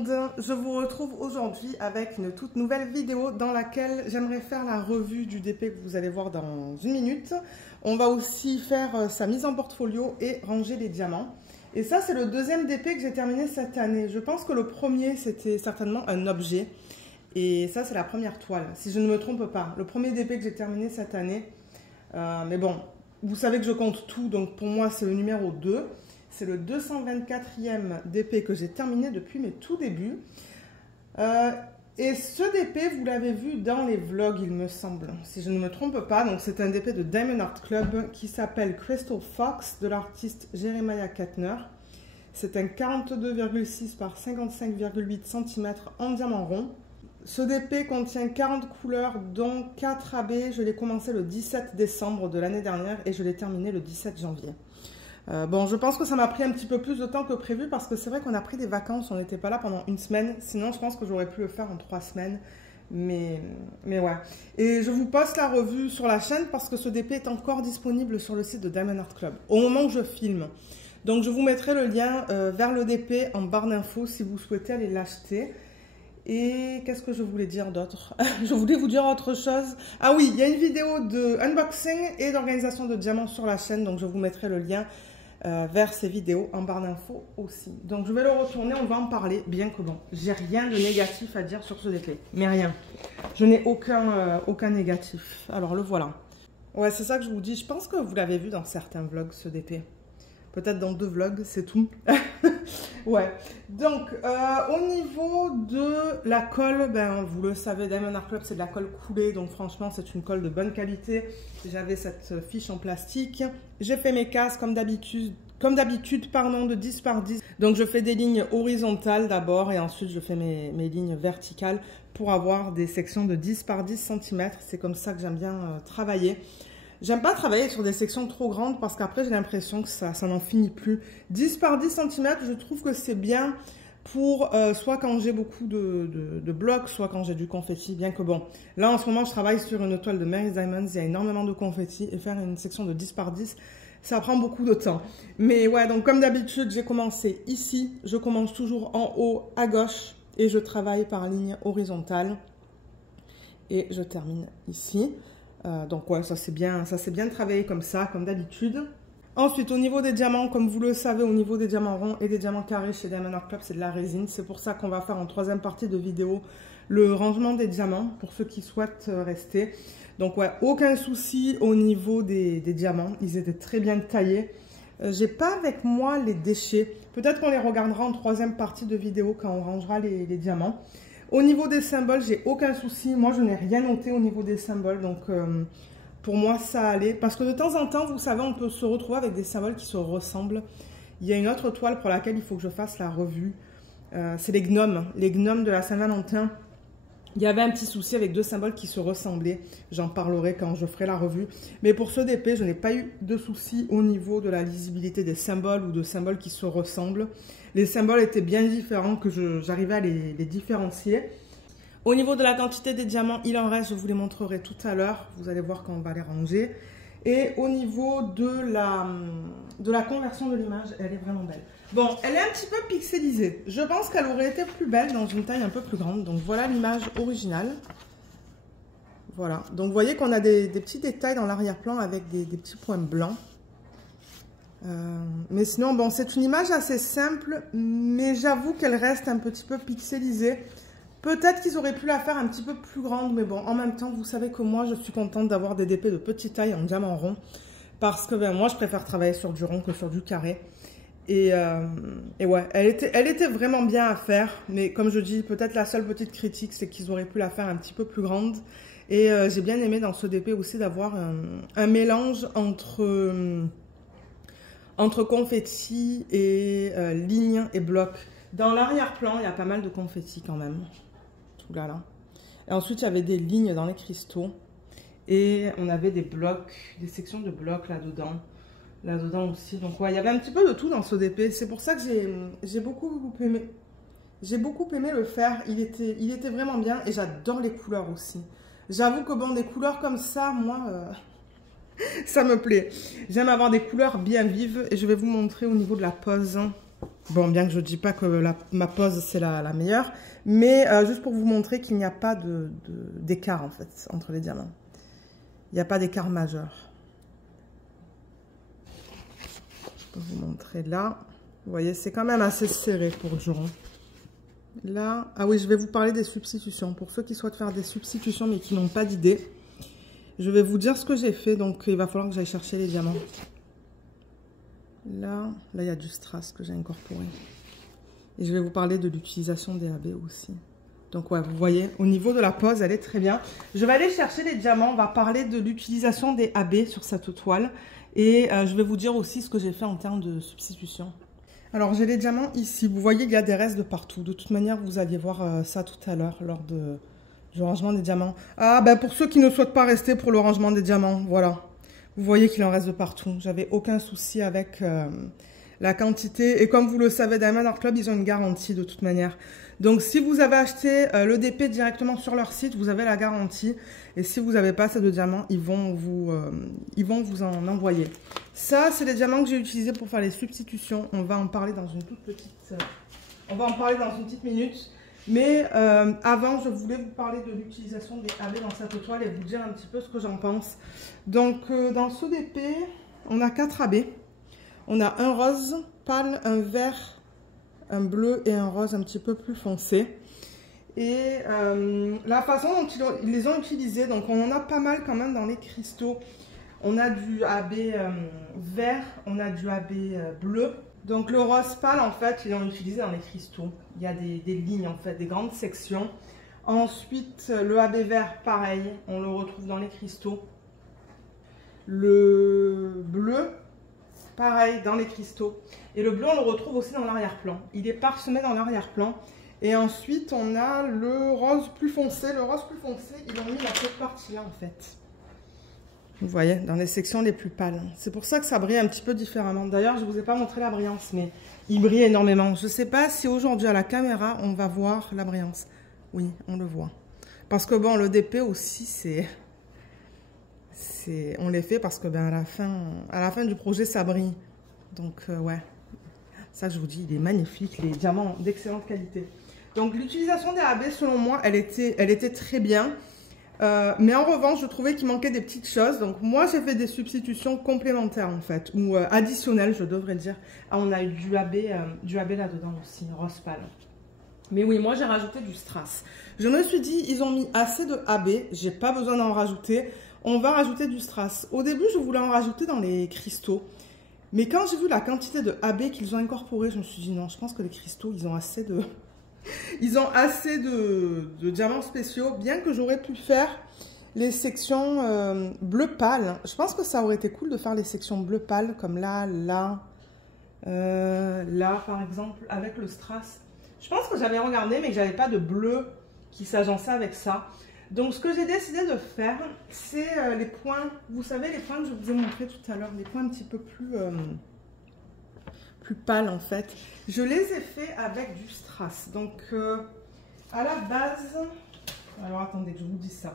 monde, je vous retrouve aujourd'hui avec une toute nouvelle vidéo dans laquelle j'aimerais faire la revue du DP que vous allez voir dans une minute. On va aussi faire sa mise en portfolio et ranger les diamants. Et ça, c'est le deuxième DP que j'ai terminé cette année. Je pense que le premier, c'était certainement un objet. Et ça, c'est la première toile, si je ne me trompe pas. Le premier DP que j'ai terminé cette année. Mais bon, vous savez que je compte tout, donc pour moi, c'est le numéro 2. C'est le 224e DP que j'ai terminé depuis mes tout débuts. Et ce DP, vous l'avez vu dans les vlogs, il me semble, si je ne me trompe pas. Donc c'est un DP de Diamond Art Club qui s'appelle Crystal Fox de l'artiste Jeremiah Kettner. C'est un 42,6 par 55,8 cm en diamant rond. Ce DP contient 40 couleurs, dont 4 AB. Je l'ai commencé le 17 décembre de l'année dernière et je l'ai terminé le 17 janvier. Bon, je pense que ça m'a pris un petit peu plus de temps que prévu parce que c'est vrai qu'on a pris des vacances, on n'était pas là pendant une semaine. Sinon, je pense que j'aurais pu le faire en 3 semaines. Mais ouais. Et je vous poste la revue sur la chaîne parce que ce DP est encore disponible sur le site de Diamond Art Club au moment où je filme. Donc, je vous mettrai le lien vers le DP en barre d'infos si vous souhaitez aller l'acheter. Et qu'est-ce que je voulais dire d'autre? Je voulais vous dire autre chose. Ah oui, il y a une vidéo de unboxing et d'organisation de diamants sur la chaîne. Donc, je vous mettrai le lien vers ces vidéos en barre d'infos aussi. Donc, je vais le retourner, on va en parler. Bien que bon, j'ai rien de négatif à dire sur ce DP. Mais rien. Je n'ai aucun négatif. Alors, le voilà. Ouais, c'est ça que je vous dis. Je pense que vous l'avez vu dans certains vlogs, ce DP. Peut-être dans 2 vlogs, c'est tout. Ouais. Donc, au niveau de la colle, ben, vous le savez, Diamond Art Club, c'est de la colle coulée. Donc, franchement, c'est une colle de bonne qualité. J'avais cette fiche en plastique. J'ai fait mes cases comme d'habitude, de 10 par 10. Donc, je fais des lignes horizontales d'abord et ensuite, je fais mes lignes verticales pour avoir des sections de 10 par 10 cm. C'est comme ça que j'aime bien travailler. J'aime pas travailler sur des sections trop grandes parce qu'après j'ai l'impression que ça n'en finit plus. 10 par 10 cm, je trouve que c'est bien pour soit quand j'ai beaucoup de blocs, soit quand j'ai du confetti. Bien que bon, là en ce moment je travaille sur une toile de Mary's Diamonds, il y a énormément de confetti et faire une section de 10 par 10, ça prend beaucoup de temps. Mais ouais, donc comme d'habitude, j'ai commencé ici. Je commence toujours en haut à gauche et je travaille par ligne horizontale. Et je termine ici. Donc ouais, ça c'est bien travaillé comme ça, comme d'habitude. Ensuite, au niveau des diamants, comme vous le savez, au niveau des diamants ronds et des diamants carrés chez Diamond Art Club, c'est de la résine. C'est pour ça qu'on va faire en 3e partie de vidéo le rangement des diamants, pour ceux qui souhaitent rester. Donc ouais, aucun souci au niveau des diamants. Ils étaient très bien taillés. J'ai pas avec moi les déchets. Peut-être qu'on les regardera en 3e partie de vidéo quand on rangera les diamants. Au niveau des symboles, j'ai aucun souci. Moi, je n'ai rien noté au niveau des symboles. Donc, pour moi, ça allait. Parce que de temps en temps, vous savez, on peut se retrouver avec des symboles qui se ressemblent. Il y a une autre toile pour laquelle il faut que je fasse la revue. C'est les gnomes. Les gnomes de la Saint-Valentin. Il y avait un petit souci avec 2 symboles qui se ressemblaient. J'en parlerai quand je ferai la revue. Mais pour ce DP, je n'ai pas eu de souci au niveau de la lisibilité des symboles ou de symboles qui se ressemblent. Les symboles étaient bien différents que j'arrivais à les différencier. Au niveau de la quantité des diamants, il en reste, je vous les montrerai tout à l'heure. Vous allez voir quand on va les ranger. Et au niveau de la conversion de l'image, elle est vraiment belle. Bon, elle est un petit peu pixelisée. Je pense qu'elle aurait été plus belle dans une taille un peu plus grande. Donc voilà l'image originale. Voilà. Donc vous voyez qu'on a des petits détails dans l'arrière-plan avec des petits points blancs. Mais sinon, bon, c'est une image assez simple, mais j'avoue qu'elle reste un petit peu pixelisée. Peut-être qu'ils auraient pu la faire un petit peu plus grande, mais bon, en même temps, vous savez que moi, je suis contente d'avoir des DP de petite taille en diamant rond, parce que ben, moi, je préfère travailler sur du rond que sur du carré. Et ouais, elle était vraiment bien à faire, mais comme je dis, peut-être la seule petite critique, c'est qu'ils auraient pu la faire un petit peu plus grande. Et j'ai bien aimé dans ce DP aussi d'avoir un mélange entre confetti et lignes et blocs. Dans l'arrière-plan, il y a pas mal de confetti quand même. Tout là. Et ensuite, il y avait des lignes dans les cristaux. Et on avait des blocs, des sections de blocs là-dedans. Là-dedans aussi. Donc ouais, il y avait un petit peu de tout dans ce DP. C'est pour ça que j'ai beaucoup aimé. J'ai beaucoup aimé le faire. Il était vraiment bien. Et j'adore les couleurs aussi. J'avoue que bon, des couleurs comme ça, moi... ça me plaît. J'aime avoir des couleurs bien vives et je vais vous montrer au niveau de la pose. Bon, bien que je ne dis pas que ma pose, c'est la meilleure. Mais juste pour vous montrer qu'il n'y a pas d'écart, en fait, entre les diamants. Il n'y a pas d'écart majeur. Je peux vous montrer là. Vous voyez, c'est quand même assez serré pour le jour. Là, ah oui, je vais vous parler des substitutions. Pour ceux qui souhaitent faire des substitutions mais qui n'ont pas d'idée, je vais vous dire ce que j'ai fait. Donc, il va falloir que j'aille chercher les diamants. Là, il y a du strass que j'ai incorporé. Et je vais vous parler de l'utilisation des AB aussi. Donc, ouais, vous voyez, au niveau de la pose, elle est très bien. Je vais aller chercher les diamants. On va parler de l'utilisation des AB sur cette toile. Et je vais vous dire aussi ce que j'ai fait en termes de substitution. Alors, j'ai les diamants ici. Vous voyez, il y a des restes de partout. De toute manière, vous alliez voir ça tout à l'heure lors du rangement des diamants. Ah, ben pour ceux qui ne souhaitent pas rester pour le rangement des diamants, voilà. Vous voyez qu'il en reste de partout. J'avais aucun souci avec la quantité. Et comme vous le savez, Diamond Art Club, ils ont une garantie de toute manière. Donc, si vous avez acheté le DP directement sur leur site, vous avez la garantie. Et si vous n'avez pas assez de diamants, ils vont vous en envoyer. Ça, c'est les diamants que j'ai utilisés pour faire les substitutions. On va en parler dans une toute petite... on va en parler dans une petite minute. Mais avant, je voulais vous parler de l'utilisation des AB dans cette toile et vous dire un petit peu ce que j'en pense. Donc, dans ce DP, on a 4 AB. On a un rose pâle, un vert, un bleu et un rose un petit peu plus foncé. Et la façon dont ils les ont utilisés, donc on en a pas mal quand même dans les cristaux. On a du AB vert, on a du AB bleu. Donc le rose pâle, en fait, ils l'ont utilisé dans les cristaux. Il y a des lignes, en fait, des grandes sections. Ensuite, le AB vert, pareil, on le retrouve dans les cristaux. Le bleu, pareil, dans les cristaux. Et le bleu, on le retrouve aussi dans l'arrière-plan. Il est parsemé dans l'arrière-plan. Et ensuite, on a le rose plus foncé. Le rose plus foncé, ils ont mis dans cette partie-là, en fait. Vous voyez, dans les sections les plus pâles. C'est pour ça que ça brille un petit peu différemment. D'ailleurs, je ne vous ai pas montré la brillance, mais il brille énormément. Je ne sais pas si aujourd'hui, à la caméra, on va voir la brillance. Oui, on le voit. Parce que, bon, le DP aussi, on les fait parce que, ben, à la fin du projet, ça brille. Donc, ouais. Ça, je vous dis, il est magnifique. Les diamants d'excellente qualité. Donc, l'utilisation des AB, selon moi, elle était très bien. Mais en revanche, je trouvais qu'il manquait des petites choses. Donc, moi, j'ai fait des substitutions complémentaires, en fait. Ou additionnelles, je devrais dire. Ah, on a eu du AB là-dedans aussi, rose pâle. Mais oui, moi, j'ai rajouté du strass. Je me suis dit, ils ont mis assez de AB. J'ai pas besoin d'en rajouter. On va rajouter du strass. Au début, je voulais en rajouter dans les cristaux. Mais quand j'ai vu la quantité de AB qu'ils ont incorporé, je me suis dit, non, je pense que les cristaux, ils ont assez de... Ils ont assez de diamants spéciaux, bien que j'aurais pu faire les sections bleu pâle. Je pense que ça aurait été cool de faire les sections bleu pâle, comme là, là, par exemple, avec le strass. Je pense que j'avais regardé, mais que j'avais pas de bleu qui s'agençait avec ça. Donc, ce que j'ai décidé de faire, c'est les points, vous savez, les points que je vous ai montrés tout à l'heure, les points un petit peu plus pâles, en fait. Je les ai fait avec du strass. Donc, à la base, alors attendez que je vous dise ça.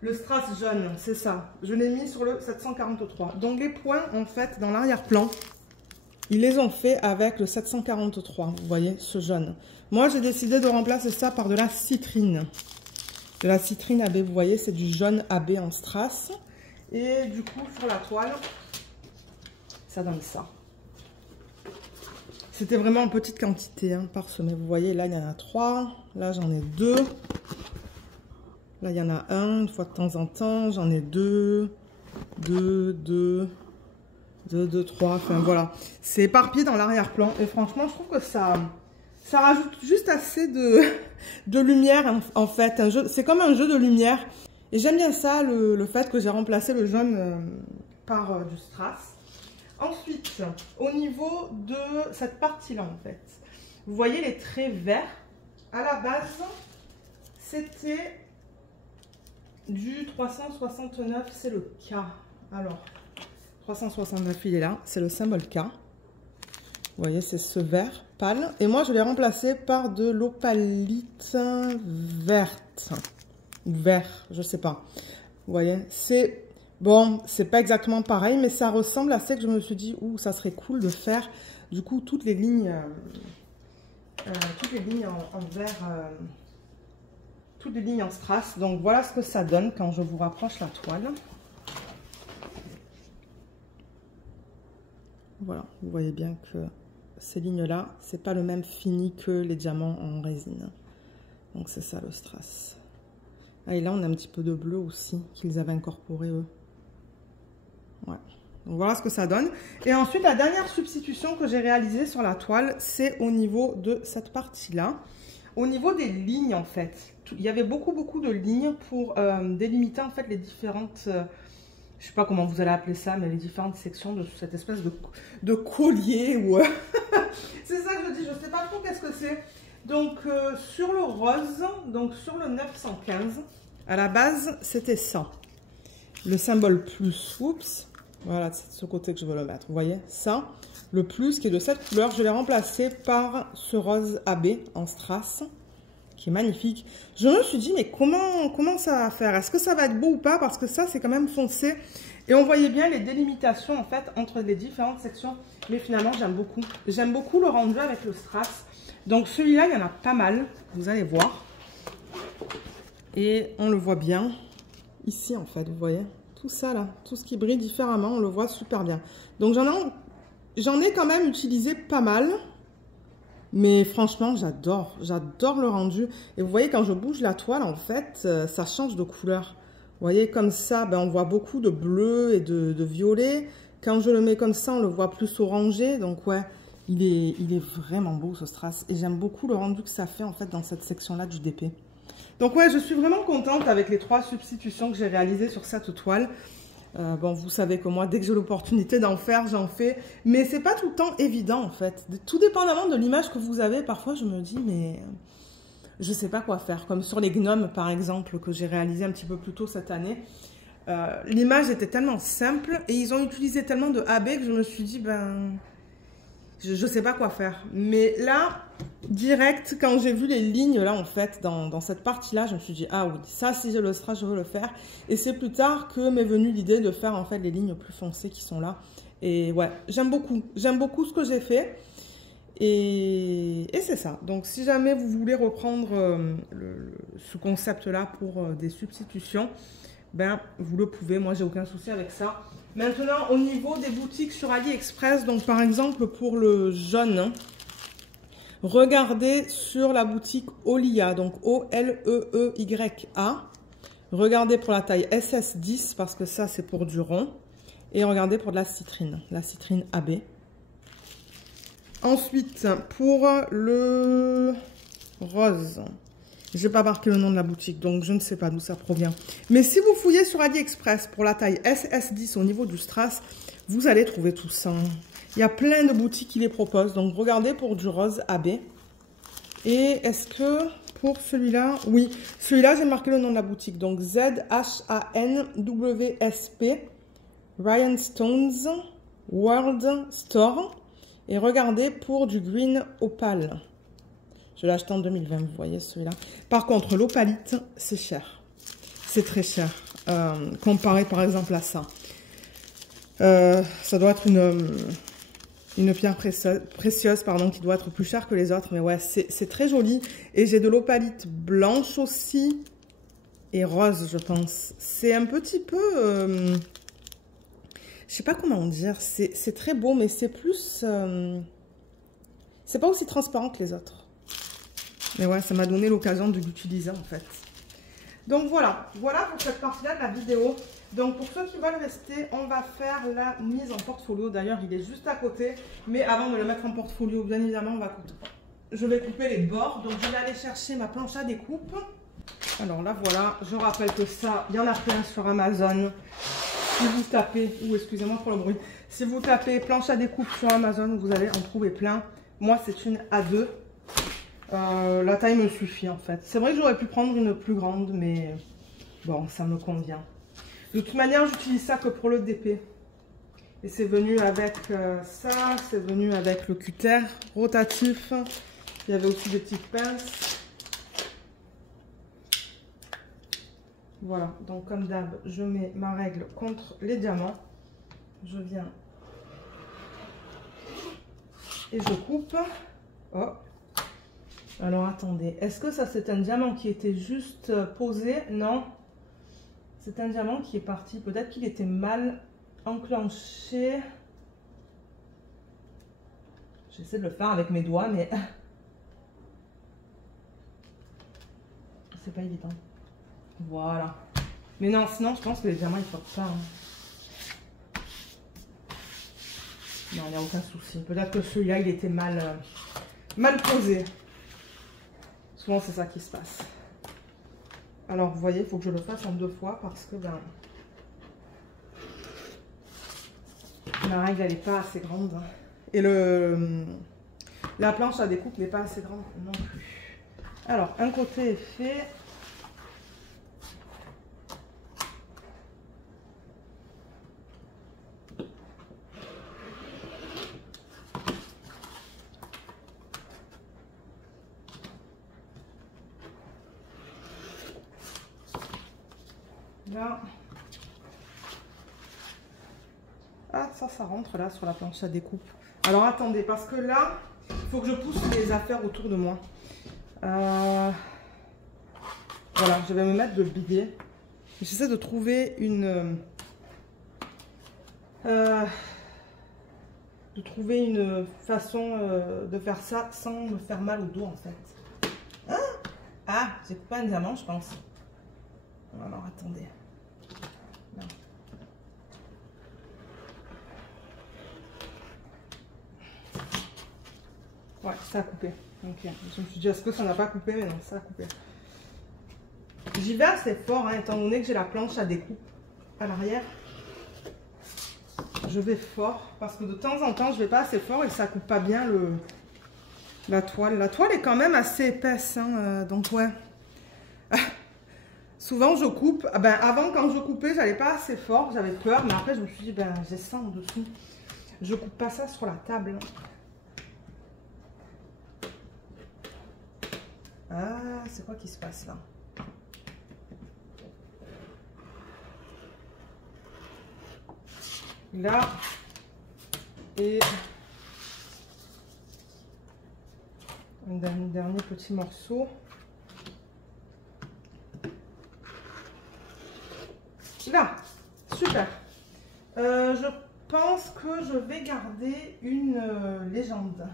Le strass jaune, c'est ça. Je l'ai mis sur le 743. Donc, les points, en fait, dans l'arrière-plan, ils les ont fait avec le 743. Vous voyez, ce jaune. Moi, j'ai décidé de remplacer ça par de la citrine. De la citrine AB, vous voyez, c'est du jaune AB en strass. Et du coup, sur la toile, ça donne ça. C'était vraiment en petite quantité, hein, parsemé. Vous voyez, là, il y en a 3. Là, j'en ai 2. Là, il y en a 1, une fois de temps en temps. J'en ai 2, 2, 3. Enfin, voilà. C'est éparpillé dans l'arrière-plan. Et franchement, je trouve que ça rajoute juste assez de lumière, en fait. C'est comme un jeu de lumière. Et j'aime bien ça, le fait que j'ai remplacé le jaune par du strass. Ensuite, au niveau de cette partie-là, en fait, vous voyez les traits verts. À la base, c'était du 369, c'est le K. Alors, 369, il est là, c'est le symbole K. Vous voyez, c'est ce vert pâle. Et moi, je l'ai remplacé par de l'opalite verte. Ou vert, je sais pas. Vous voyez, c'est Bon, c'est pas exactement pareil, mais ça ressemble à ce que je me suis dit, ouh, ça serait cool de faire, du coup, toutes les lignes en vert, toutes les lignes en strass. Donc, voilà ce que ça donne quand je vous rapproche la toile. Voilà, vous voyez bien que ces lignes-là, c'est pas le même fini que les diamants en résine. Donc, c'est ça le strass. Ah, et là, on a un petit peu de bleu aussi qu'ils avaient incorporé, eux. Ouais. Donc voilà ce que ça donne. Et ensuite, la dernière substitution que j'ai réalisée sur la toile, c'est au niveau de cette partie-là. Au niveau des lignes, en fait. Il y avait beaucoup de lignes pour délimiter, en fait, les différentes... je ne sais pas comment vous allez appeler ça, mais les différentes sections de cette espèce de collier. Ou c'est ça que je dis, je ne sais pas trop qu'est-ce que c'est. Donc, sur le rose, donc sur le 915, à la base, c'était ça. Le symbole plus, oups, voilà, c'est de ce côté que je veux le mettre. Vous voyez, ça, le plus qui est de cette couleur, je l'ai remplacé par ce rose AB en strass, qui est magnifique. Je me suis dit, mais comment ça va faire? Est-ce que ça va être beau ou pas? Parce que ça, c'est quand même foncé. Et on voyait bien les délimitations, en fait, entre les différentes sections. Mais finalement, j'aime beaucoup. J'aime beaucoup le rendu avec le strass. Donc, celui-là, il y en a pas mal, vous allez voir. Et on le voit bien. Ici, en fait, vous voyez, tout ça là, tout ce qui brille différemment, on le voit super bien. Donc, j'en ai quand même utilisé pas mal. Mais franchement, j'adore le rendu. Et vous voyez, quand je bouge la toile, en fait, ça change de couleur. Vous voyez, comme ça, ben, on voit beaucoup de bleu et de violet. Quand je le mets comme ça, on le voit plus orangé. Donc, ouais, il est vraiment beau, ce strass. Et j'aime beaucoup le rendu que ça fait, en fait, dans cette section-là du DP. Donc ouais, je suis vraiment contente avec les 3 substitutions que j'ai réalisées sur cette toile. Bon, vous savez que moi, dès que j'ai l'opportunité d'en faire, j'en fais. Mais c'est pas tout le temps évident, en fait. Tout dépendamment de l'image que vous avez, parfois je me dis, mais je sais pas quoi faire. Comme sur les gnomes, par exemple, que j'ai réalisé un petit peu plus tôt cette année. L'image était tellement simple et ils ont utilisé tellement de AB que je me suis dit, ben... Je sais pas quoi faire. Mais là, direct, quand j'ai vu les lignes, là, en fait, dans cette partie-là, je me suis dit, ah oui, ça, si j'ai le strass, je veux le faire. Et c'est plus tard que m'est venue l'idée de faire, en fait, les lignes plus foncées qui sont là. Et ouais, j'aime beaucoup. J'aime beaucoup ce que j'ai fait. Et c'est ça. Donc, si jamais vous voulez reprendre ce concept-là pour des substitutions, ben, vous le pouvez. Moi, j'ai aucun souci avec ça. Maintenant, au niveau des boutiques sur AliExpress, donc par exemple pour le jaune, regardez sur la boutique Olia, donc O-L-E-E-Y-A. Regardez pour la taille SS10 parce que ça c'est pour du rond. Et regardez pour de la citrine AB. Ensuite, pour le rose, je n'ai pas marqué le nom de la boutique, donc je ne sais pas d'où ça provient. Mais si vous fouillez sur AliExpress pour la taille SS10 au niveau du strass, vous allez trouver tout ça. Il y a plein de boutiques qui les proposent. Donc, regardez pour du rose AB. Et est-ce que pour celui-là... Oui, celui-là, j'ai marqué le nom de la boutique. Donc, Z-H-A-N-W-S-P, Rhinestones World Store. Et regardez pour du green opale. Je l'ai acheté en 2020, vous voyez celui-là. Par contre, l'opalite, c'est cher. C'est très cher. Comparé par exemple à ça. Ça doit être une pierre précieuse pardon, qui doit être plus chère que les autres. Mais ouais, c'est très joli. Et j'ai de l'opalite blanche aussi. Et rose, je pense. C'est un petit peu... je sais pas comment dire. C'est très beau, mais c'est plus... c'est pas aussi transparent que les autres. Mais ouais, ça m'a donné l'occasion de l'utiliser en fait. Donc voilà pour cette partie-là de la vidéo. Donc pour ceux qui veulent rester, on va faire la mise en portfolio. D'ailleurs, il est juste à côté. Mais avant de le mettre en portfolio, bien évidemment, je vais couper les bords. Donc je vais aller chercher ma planche à découpe. Alors là, voilà, je rappelle que ça, il y en a plein sur Amazon. Si vous tapez, excusez-moi pour le bruit. Si vous tapez planche à découpe sur Amazon, vous allez en trouver plein. Moi, c'est une A2. La taille me suffit en fait. C'est vrai que j'aurais pu prendre une plus grande, mais bon, ça me convient. De toute manière, j'utilise ça que pour le DP. Et c'est venu avec ça, c'est venu avec le cutter rotatif. Il y avait aussi des petites pinces. Voilà, donc comme d'hab, je mets ma règle contre les diamants. Je viens et je coupe. Oh. Alors attendez, est-ce que ça c'est un diamant qui était juste posé? Non. C'est un diamant qui est parti. Peut-être qu'il était mal enclenché. J'essaie de le faire avec mes doigts, mais c'est pas évident. Voilà. Mais non, sinon je pense que les diamants ils flottent pas. Hein. Non, il n'y a aucun souci. Peut-être que celui-là il était mal posé. Souvent c'est ça qui se passe. Alors vous voyez, il faut que je le fasse en 2 fois parce que ben, la règle elle n'est pas assez grande. Et la planche à découpe n'est pas assez grande non plus. Alors un côté est fait. Là. Ah, ça rentre là sur la planche à découpe. Alors attendez, parce que là, il faut que je pousse les affaires autour de moi. Voilà, je vais me mettre de biais. J'essaie de trouver une façon de faire ça sans me faire mal au dos en fait. Hein? Ah, j'ai coupé un diamant, je pense. Alors attendez. Non. Ouais, ça a coupé. Ok. Je me suis dit, est-ce que ça n'a pas coupé? Mais non, ça a coupé. J'y vais assez fort, hein, étant donné que j'ai la planche à découpe à l'arrière. Je vais fort parce que de temps en temps, je vais pas assez fort et ça coupe pas bien la toile. La toile est quand même assez épaisse, hein, donc ouais. Souvent, je coupe. Ben, avant, quand je coupais, j'allais pas assez fort. J'avais peur. Mais après, je me suis dit, ben, j'ai ça en dessous. Je coupe pas ça sur la table. Ah, c'est quoi qui se passe là? Là. Et un dernier petit morceau. Là, super. Je pense que je vais garder une légende.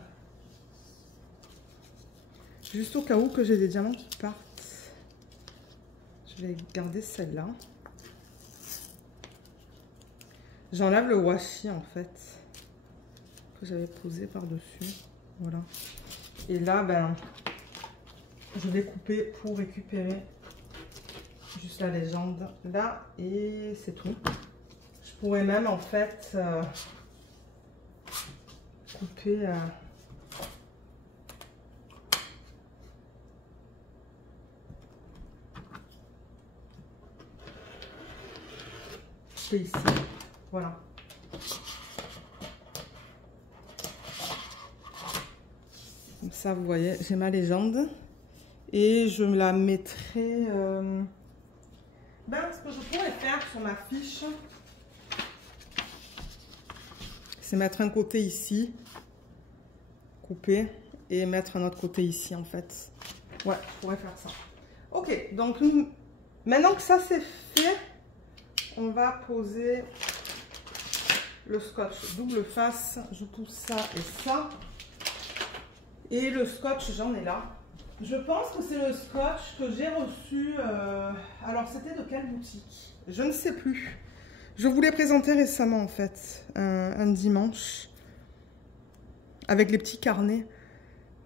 Juste au cas où que j'ai des diamants qui partent. Je vais garder celle-là. J'enlève le washi en fait. Que j'avais posé par-dessus. Voilà. Et là, ben, je vais couper pour récupérer juste la légende là et c'est tout. Je pourrais même en fait couper ici, voilà. Comme ça vous voyez, j'ai ma légende et je me la mettrai ben, ce que je pourrais faire sur ma fiche, c'est mettre un côté ici, couper, et mettre un autre côté ici en fait. Ouais, je pourrais faire ça. Ok, donc maintenant que ça c'est fait, on va poser le scotch double face. Je pousse ça et ça. Et le scotch, j'en ai là. Je pense que c'est le scotch que j'ai reçu. Alors, c'était de quelle boutique? Je ne sais plus. Je vous l'ai présenté récemment, en fait, un dimanche, avec les petits carnets.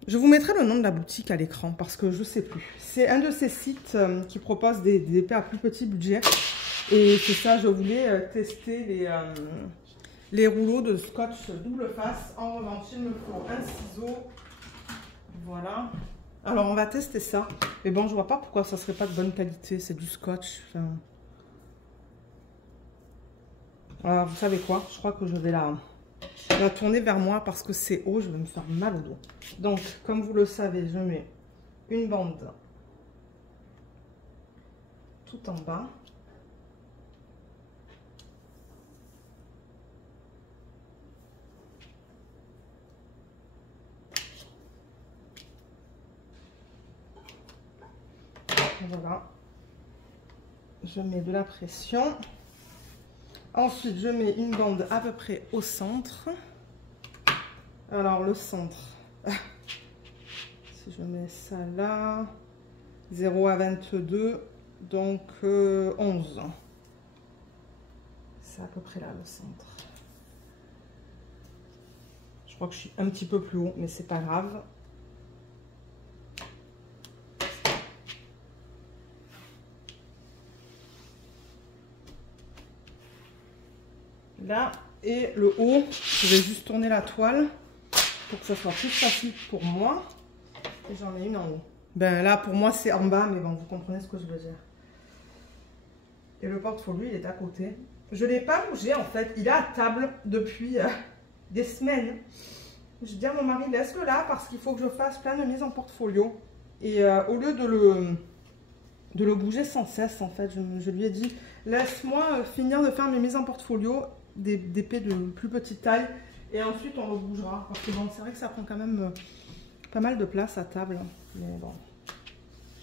Je vous mettrai le nom de la boutique à l'écran, parce que je ne sais plus. C'est un de ces sites qui propose des épées à plus petit budget. Et c'est ça, je voulais tester les rouleaux de scotch double face. En revanche, il me faut un ciseau. Voilà. Alors, on va tester ça. Mais bon, je vois pas pourquoi ça serait pas de bonne qualité. C'est du scotch. Enfin... Alors, vous savez quoi? Je crois que je vais la tourner vers moi parce que c'est haut. Je vais me faire mal au dos. Donc, comme vous le savez, je mets une bande tout en bas. Voilà. Je mets de la pression. Ensuite, je mets une bande à peu près au centre. Alors, le centre, si je mets ça là, 0 à 22, donc 11. C'est à peu près là, le centre. Je crois que je suis un petit peu plus haut, mais c'est pas grave. Là, et le haut, je vais juste tourner la toile pour que ça soit plus facile pour moi. Et j'en ai une en haut. Ben là, pour moi, c'est en bas, mais bon, vous comprenez ce que je veux dire. Et le porte-folio, il est à côté. Je ne l'ai pas bougé, en fait. Il est à table depuis des semaines. Je dis à mon mari, laisse-le là, parce qu'il faut que je fasse plein de mises en portfolio. Et au lieu de le bouger sans cesse, en fait, je lui ai dit, laisse-moi finir de faire mes mises en portfolio, d'épées de plus petite taille, et ensuite on le bougera. Parce que bon, c'est vrai que ça prend quand même pas mal de place à table. Mais bon,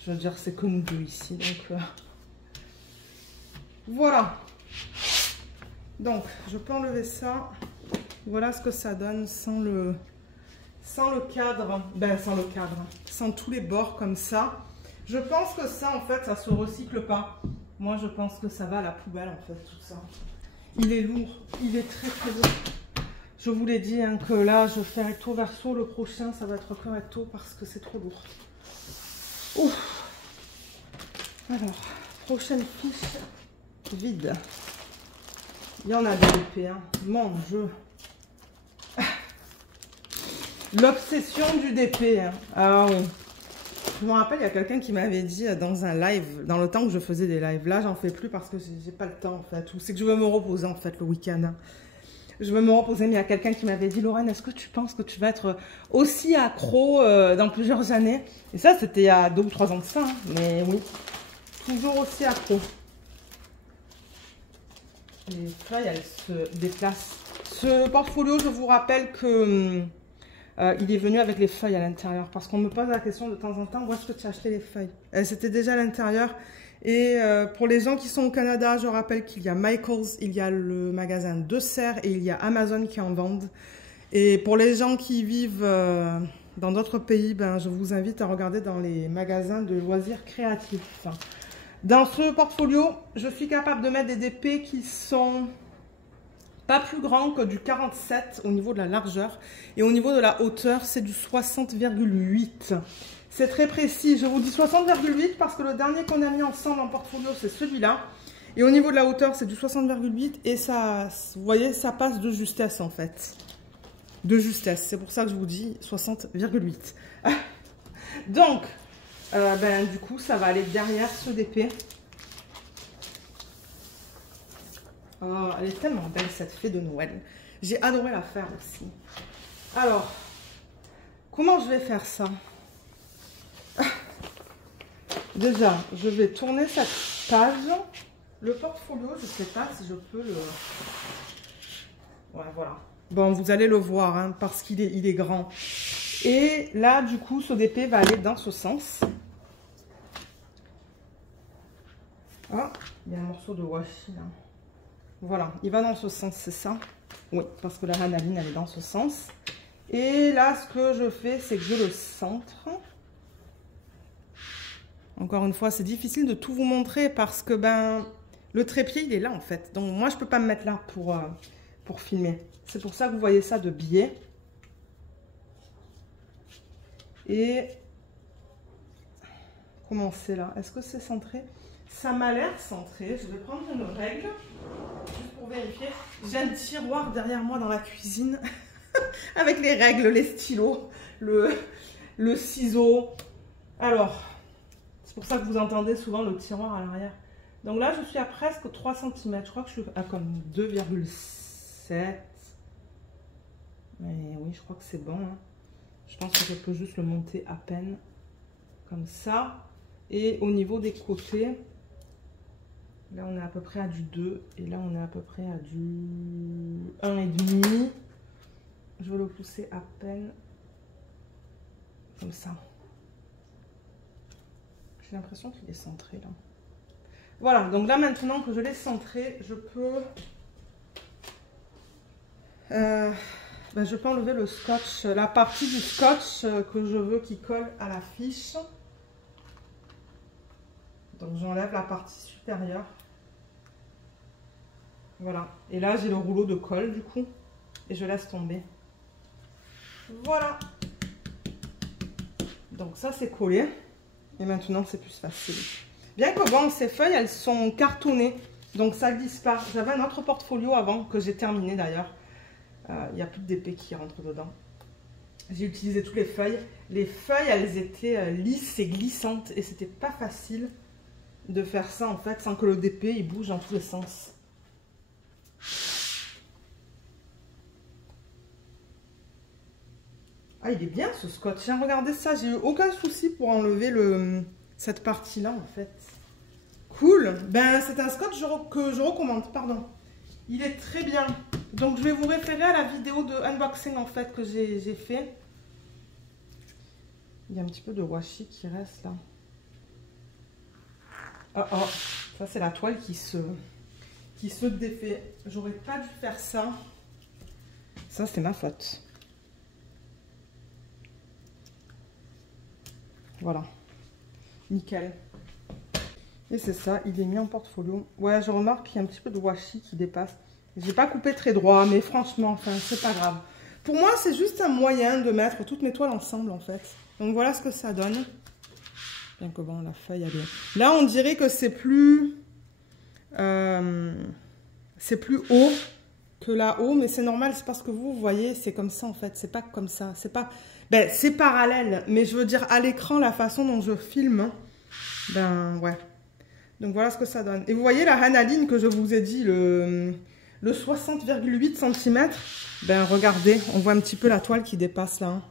je veux dire, c'est que nous deux ici, donc voilà. Donc, je peux enlever ça. Voilà ce que ça donne sans le cadre. Ben, sans le cadre. Sans tous les bords comme ça. Je pense que ça, en fait, ça se recycle pas. Moi, je pense que ça va à la poubelle, en fait, tout ça. Il est lourd. Il est très, très lourd. Je vous l'ai dit, hein, que là, je fais recto verso. Le prochain, ça va être que recto parce que c'est trop lourd. Ouf. Alors, prochaine fiche vide. Il y en a des épées, hein. Mon Dieu. L'obsession du DP. Hein. Ah oui. Je me rappelle, il y a quelqu'un qui m'avait dit dans un live, dans le temps que je faisais des lives. Là, j'en fais plus parce que j'ai pas le temps, en fait. C'est que je veux me reposer, en fait, le week-end. Hein. Je veux me reposer, mais il y a quelqu'un qui m'avait dit, Lorraine, est-ce que tu penses que tu vas être aussi accro dans plusieurs années? Et ça, c'était il y a 2 ou 3 ans de ça. Hein. Mais oui, toujours aussi accro. Les feuilles, elles se déplacent. Ce portfolio, je vous rappelle que il est venu avec les feuilles à l'intérieur. Parce qu'on me pose la question de temps en temps, où est-ce que tu as acheté les feuilles? C'était déjà à l'intérieur. Et pour les gens qui sont au Canada, je rappelle qu'il y a Michaels, il y a le magasin de Serres et il y a Amazon qui en vendent. Et pour les gens qui vivent dans d'autres pays, ben, je vous invite à regarder dans les magasins de loisirs créatifs. Dans ce portfolio, je suis capable de mettre des DP qui sont pas plus grands que du 47 au niveau de la largeur. Et au niveau de la hauteur, c'est du 60,8. C'est très précis. Je vous dis 60,8 parce que le dernier qu'on a mis ensemble en portfolio, c'est celui-là. Et au niveau de la hauteur, c'est du 60,8. Et ça, vous voyez, ça passe de justesse en fait. De justesse. C'est pour ça que je vous dis 60,8. Donc, ben, du coup, ça va aller derrière ce DP. Oh, elle est tellement belle, cette fée de Noël. J'ai adoré la faire aussi. Alors, comment je vais faire ça? Déjà, je vais tourner cette page. Le portfolio, je ne sais pas si je peux le... Ouais, voilà. Bon, vous allez le voir, hein, parce qu'il est grand. Et là, du coup, ce DP va aller dans ce sens. Ah, il y a un morceau de washi, là. Voilà, il va dans ce sens, c'est ça? Oui, parce que la ranaline, elle est dans ce sens. Et là, ce que je fais, c'est que je le centre. Encore une fois, c'est difficile de tout vous montrer parce que ben le trépied, il est là, en fait. Donc, moi, je ne peux pas me mettre là pour filmer. C'est pour ça que vous voyez ça de biais. Et comment c'est là? Est-ce que c'est centré? Ça m'a l'air centré. Je vais prendre une règle, juste pour vérifier. J'ai un tiroir derrière moi dans la cuisine, avec les règles, les stylos, le ciseau. Alors, c'est pour ça que vous entendez souvent le tiroir à l'arrière. Donc là, je suis à presque 3 cm. Je crois que je suis à comme 2,7. Mais oui, je crois que c'est bon. Hein. Je pense que je peux juste le monter à peine, comme ça. Et au niveau des côtés... Là, on est à peu près à du 2. Et là, on est à peu près à du 1,5. Je vais le pousser à peine. Comme ça. J'ai l'impression qu'il est centré, là. Voilà, donc là, maintenant que je l'ai centré, je peux enlever le scotch, la partie du scotch que je veux qui colle à la fiche. Donc j'enlève la partie supérieure. Voilà. Et là, j'ai le rouleau de colle, du coup. Et je laisse tomber. Voilà. Donc ça, c'est collé. Et maintenant, c'est plus facile. Bien que bon, ces feuilles, elles sont cartonnées. Donc ça glisse pas. J'avais un autre portfolio avant, que j'ai terminé d'ailleurs. Il n'y a plus d'épée qui rentre dedans. J'ai utilisé toutes les feuilles. Les feuilles, elles étaient lisses et glissantes. Et c'était pas facile de faire ça en fait, sans que le DP il bouge dans tous les sens. Ah, il est bien ce scotch. Regardez ça, j'ai eu aucun souci pour enlever cette partie-là en fait. Cool. Ben, c'est un scotch que je recommande, pardon. Il est très bien. Donc, je vais vous référer à la vidéo de unboxing en fait que j'ai fait. Il y a un petit peu de washi qui reste là. Oh, oh, ça c'est la toile qui se défait. J'aurais pas dû faire ça. Ça, c'est ma faute. Voilà. Nickel. Et c'est ça, il est mis en portfolio. Ouais, je remarque qu'il y a un petit peu de washi qui dépasse. J'ai pas coupé très droit, mais franchement, enfin, c'est pas grave. Pour moi, c'est juste un moyen de mettre toutes mes toiles ensemble, en fait. Donc, voilà ce que ça donne. Bien que bon, la feuille, elle est... Là, on dirait que c'est plus haut que là-haut, mais c'est normal, c'est parce que vous voyez, c'est comme ça, en fait. C'est pas comme ça. C'est pas... Ben, c'est parallèle, mais je veux dire, à l'écran, la façon dont je filme, ben, ouais. Donc, voilà ce que ça donne. Et vous voyez la Hanaline que je vous ai dit, le 60,8 cm, ben, regardez, on voit un petit peu la toile qui dépasse là. Hein.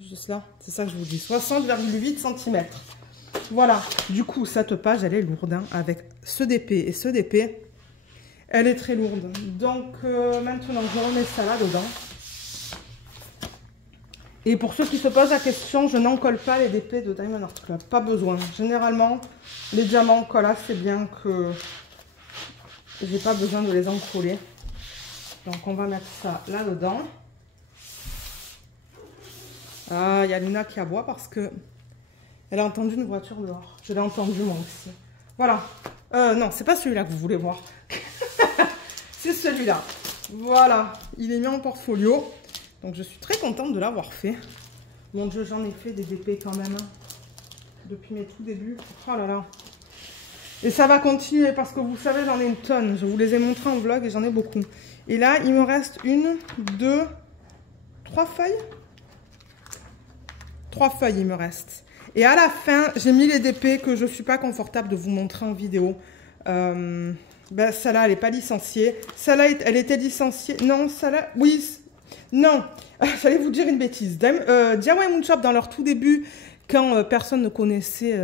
Juste là, c'est ça que je vous dis, 60,8 cm. Voilà, du coup, cette page, elle est lourde, hein, avec ce DP et ce DP. Elle est très lourde. Donc, maintenant, je remets ça là-dedans. Et pour ceux qui se posent la question, je n'encolle pas les DP de Diamond Art Club. Pas besoin. Généralement, les diamants collent assez bien que j'ai pas besoin de les encoller. Donc, on va mettre ça là-dedans. Ah, il y a Luna qui aboie parce que elle a entendu une voiture dehors. Je l'ai entendu moi aussi. Voilà. Non, c'est pas celui-là que vous voulez voir. C'est celui-là. Voilà. Il est mis en portfolio. Donc, je suis très contente de l'avoir fait. Mon Dieu, j'en ai fait des DP quand même. Hein, depuis mes tout débuts. Oh là là. Et ça va continuer parce que vous savez, j'en ai une tonne. Je vous les ai montrés en vlog et j'en ai beaucoup. Et là, il me reste 1, 2, 3 feuilles. 3 feuilles, il me reste. Et à la fin, j'ai mis les DP que je ne suis pas confortable de vous montrer en vidéo. Ben, celle-là, elle n'est pas licenciée. Celle-là, elle était licenciée. Non, celle-là, oui. Non, j'allais vous dire une bêtise. DIY Moon Shop, dans leur tout début, quand personne ne connaissait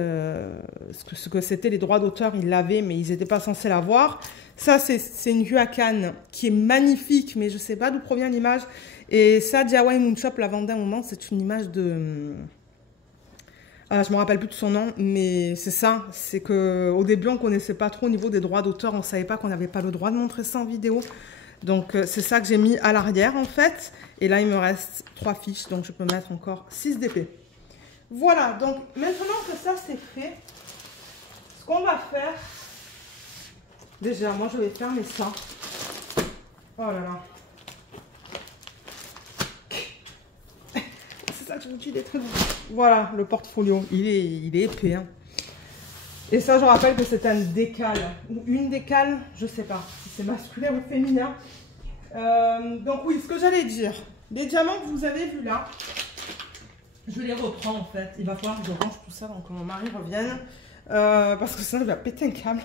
ce que c'était les droits d'auteur, ils l'avaient, mais ils n'étaient pas censés l'avoir. Ça, c'est une Huacan qui est magnifique, mais je ne sais pas d'où provient l'image. Et ça, DIY Moon Shop la vendait un moment, c'est une image de... je ne me rappelle plus de son nom, mais c'est ça. C'est qu'au début, on ne connaissait pas trop au niveau des droits d'auteur. On ne savait pas qu'on n'avait pas le droit de montrer ça en vidéo. Donc, c'est ça que j'ai mis à l'arrière, en fait. Et là, il me reste 3 fiches, donc je peux mettre encore 6 DP. Voilà, donc maintenant que ça, c'est fait, ce qu'on va faire... Déjà, moi, je vais fermer ça. Oh là là. C'est ça que je vous dis, il est très lourd. Voilà, le portfolio. Il est épais. Hein. Et ça, je rappelle que c'est un décal. Ou une décale, je ne sais pas si c'est masculin ou féminin. Donc oui, ce que j'allais dire. Les diamants que vous avez vus là, je les reprends en fait. Il va falloir que je range tout ça avant que mon mari revienne. Parce que sinon, il va péter un câble.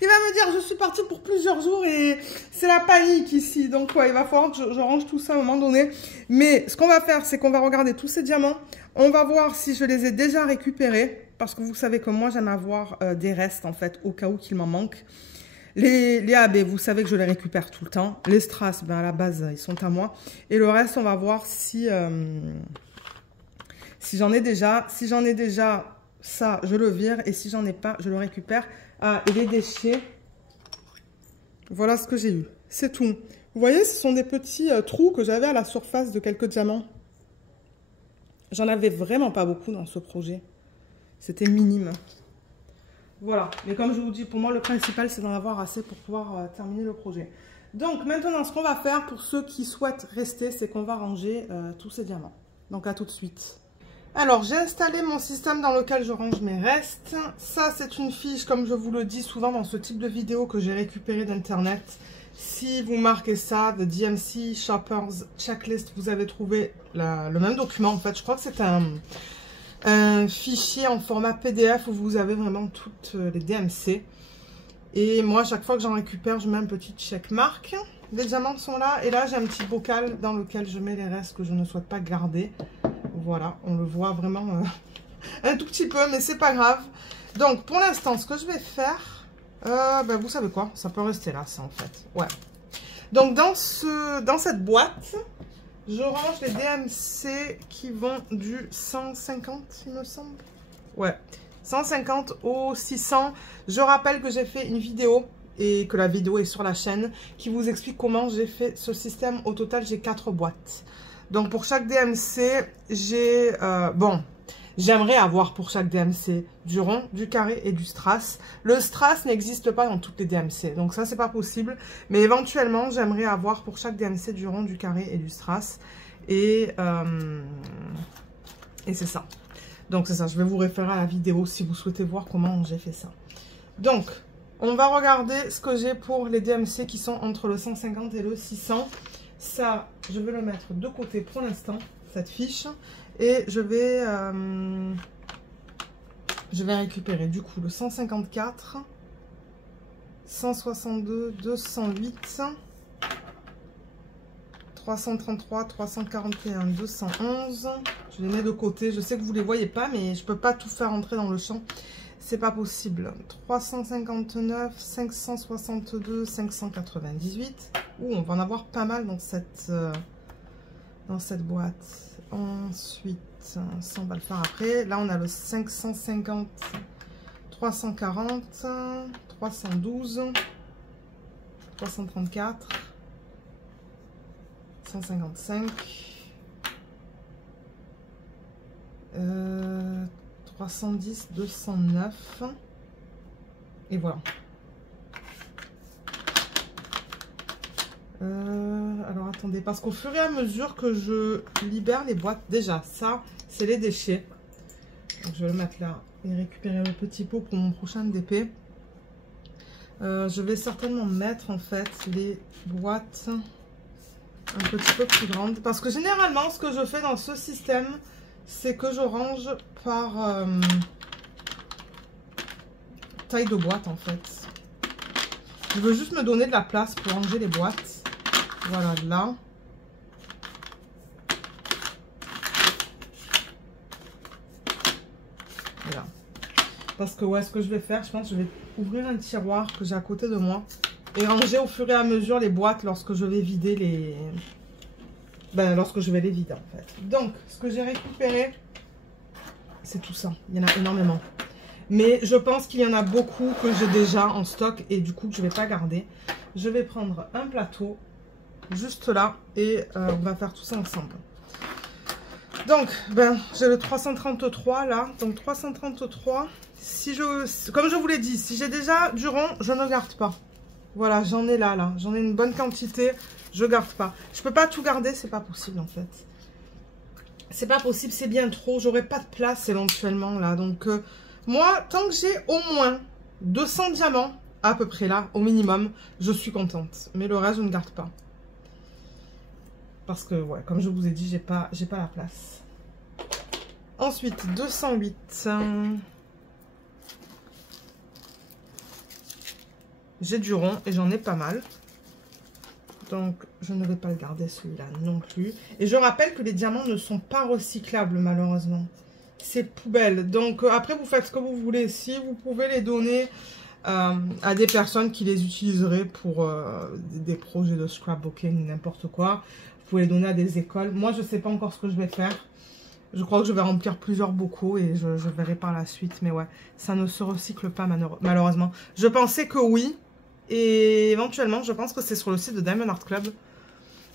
Il va me dire, je suis partie pour plusieurs jours et c'est la panique ici. Donc, ouais, il va falloir que je range tout ça à un moment donné. Mais ce qu'on va faire, c'est qu'on va regarder tous ces diamants. On va voir si je les ai déjà récupérés. parce que vous savez que moi, j'aime avoir des restes, en fait, au cas où qu'il m'en manque. Les AB, vous savez que je les récupère tout le temps. Les strass, ben, à la base, ils sont à moi. Et le reste, on va voir si j'en ai déjà. Si j'en ai déjà, ça, je le vire. Et si j'en ai pas, je le récupère. Ah, et les déchets, voilà ce que j'ai eu. C'est tout. Vous voyez, ce sont des petits trous que j'avais à la surface de quelques diamants. J'en avais vraiment pas beaucoup dans ce projet. C'était minime. Voilà. Mais comme je vous dis, pour moi, le principal, c'est d'en avoir assez pour pouvoir terminer le projet. Donc, maintenant, ce qu'on va faire pour ceux qui souhaitent rester, c'est qu'on va ranger tous ces diamants. Donc, à tout de suite. Alors, j'ai installé mon système dans lequel je range mes restes. Ça, c'est une fiche, comme je vous le dis souvent dans ce type de vidéo que j'ai récupéré d'Internet. Si vous marquez ça, The DMC Shoppers Checklist, vous avez trouvé le même document. En fait, je crois que c'est un fichier en format PDF où vous avez vraiment toutes les DMC. Et moi, chaque fois que j'en récupère, je mets un petit checkmark. Les diamants sont là. Et là, j'ai un petit bocal dans lequel je mets les restes que je ne souhaite pas garder. Voilà, on le voit vraiment un tout petit peu, mais c'est pas grave. Donc, pour l'instant, ce que je vais faire... ben, vous savez quoi, ça peut rester là, ça, en fait. Ouais. Donc, dans cette boîte, je range les DMC qui vont du 150, il me semble. Ouais, 150 au 600. Je rappelle que j'ai fait une vidéo, et que la vidéo est sur la chaîne, qui vous explique comment j'ai fait ce système. Au total, j'ai 4 boîtes. Donc, pour chaque DMC, j'ai... bon... J'aimerais avoir pour chaque DMC du rond, du carré et du strass. Le strass n'existe pas dans toutes les DMC, donc ça, c'est pas possible. Mais éventuellement, j'aimerais avoir pour chaque DMC du rond, du carré et du strass. Et c'est ça. Donc, c'est ça. Je vais vous référer à la vidéo si vous souhaitez voir comment j'ai fait ça. Donc, on va regarder ce que j'ai pour les DMC qui sont entre le 150 et le 600. Ça, je vais le mettre de côté pour l'instant, cette fiche. Et je vais récupérer du coup le 154, 162, 208, 333, 341, 211. Je les mets de côté. Je sais que vous ne les voyez pas, mais je ne peux pas tout faire entrer dans le champ. C'est pas possible. 359, 562, 598. Ouh, on va en avoir pas mal dans cette boîte. Ensuite, ça on va le faire après. Là, on a le 550, 340, 312, 334, 155, 310, 209. Et voilà. Alors attendez, parce qu'au fur et à mesure que je libère les boîtes, déjà ça c'est les déchets, donc je vais le mettre là et récupérer le petit pot pour mon prochain DP. Je vais certainement mettre en fait les boîtes un petit peu plus grandes, parce que généralement ce que je fais dans ce système, c'est que je range par taille de boîte en fait. Je veux juste me donner de la place pour ranger les boîtes. Voilà, là. Voilà. Parce que, ouais, ce que je vais faire, je pense que je vais ouvrir un tiroir que j'ai à côté de moi et ranger au fur et à mesure les boîtes lorsque je vais vider les... Ben, lorsque je vais les vider, en fait. Donc, ce que j'ai récupéré, c'est tout ça. Il y en a énormément. Mais je pense qu'il y en a beaucoup que j'ai déjà en stock et du coup, que je ne vais pas garder. Je vais prendre un plateau juste là et on va faire tout ça ensemble. Donc ben j'ai le 333 là, donc 333, comme je vous l'ai dit, si j'ai déjà du rond, je ne garde pas. Voilà, j'en ai là, j'en ai une bonne quantité, je garde pas. Je peux pas tout garder, c'est pas possible en fait. C'est pas possible, c'est bien trop, j'aurai pas de place éventuellement là. Donc moi, tant que j'ai au moins 200 diamants, à peu près là, au minimum, je suis contente. Mais le reste, je ne garde pas. Parce que, ouais, comme je vous ai dit, j'ai pas la place. Ensuite, 208. J'ai du rond et j'en ai pas mal. Donc, je ne vais pas le garder celui-là non plus. Et je rappelle que les diamants ne sont pas recyclables, malheureusement. c'est poubelle. Donc après, vous faites ce que vous voulez. Si vous pouvez les donner à des personnes qui les utiliseraient pour des projets de scrapbooking, n'importe quoi. Vous pouvez les donner à des écoles. Moi, je ne sais pas encore ce que je vais faire. Je crois que je vais remplir plusieurs bocaux et je verrai par la suite. Mais ouais, ça ne se recycle pas malheureusement. Je pensais que oui. Et éventuellement, je pense que c'est sur le site de Diamond Art Club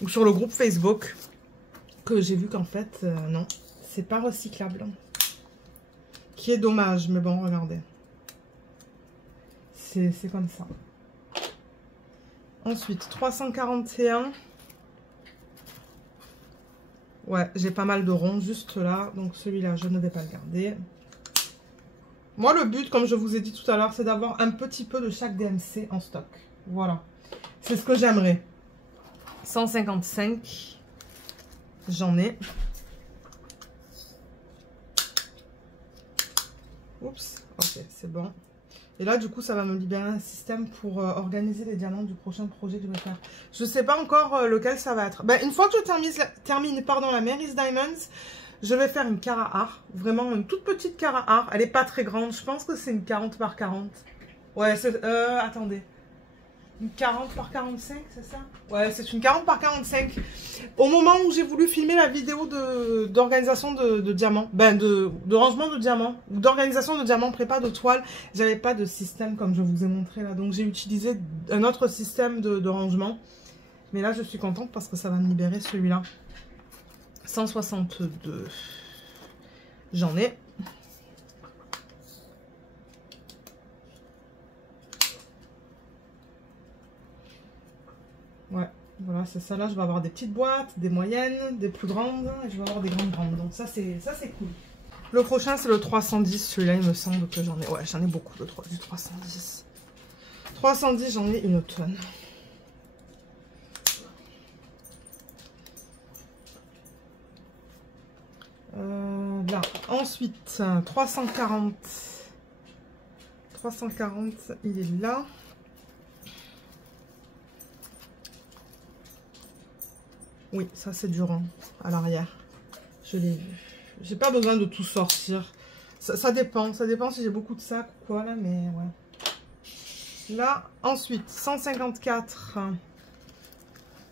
ou sur le groupe Facebook que j'ai vu qu'en fait, non, c'est pas recyclable. Qui est dommage, mais bon, regardez. C'est comme ça. Ensuite, 341. Ouais, j'ai pas mal de ronds juste là. Donc celui-là, je ne vais pas le garder. Moi, le but, comme je vous ai dit tout à l'heure, c'est d'avoir un petit peu de chaque DMC en stock. Voilà. C'est ce que j'aimerais. 155. J'en ai. Oups. Ok, c'est bon. Et là, du coup, ça va me libérer un système pour organiser les diamants du prochain projet que je vais faire. Je ne sais pas encore lequel ça va être. Ben, une fois que je termine la Mary's Diamonds, je vais faire une Cara art. Vraiment une toute petite Cara art. Elle n'est pas très grande. Je pense que c'est une 40 par 40. Ouais, c'est... attendez. Une 40 par 45, c'est ça? Ouais, c'est une 40 par 45. Au moment où j'ai voulu filmer la vidéo d'organisation de diamants, ben de rangement de diamants, ou d'organisation de diamants prépa de toile, j'avais pas de système comme je vous ai montré là. Donc j'ai utilisé un autre système de rangement. Mais là, je suis contente parce que ça va me libérer celui-là. 162. J'en ai. Ouais, voilà, c'est ça. Là, je vais avoir des petites boîtes, des moyennes, des plus grandes, et je vais avoir des grandes. Donc ça, c'est cool. Le prochain, c'est le 310. Celui-là, il me semble que j'en ai... Ouais, j'en ai beaucoup, du 310. 310, j'en ai une tonne. Là. Ensuite, 340. 340, il est là. Oui, ça c'est du rond à l'arrière. Je l'ai vu. J'ai pas besoin de tout sortir. Ça dépend. Ça dépend si j'ai beaucoup de sacs ou quoi là, mais ouais. Là, ensuite, 154.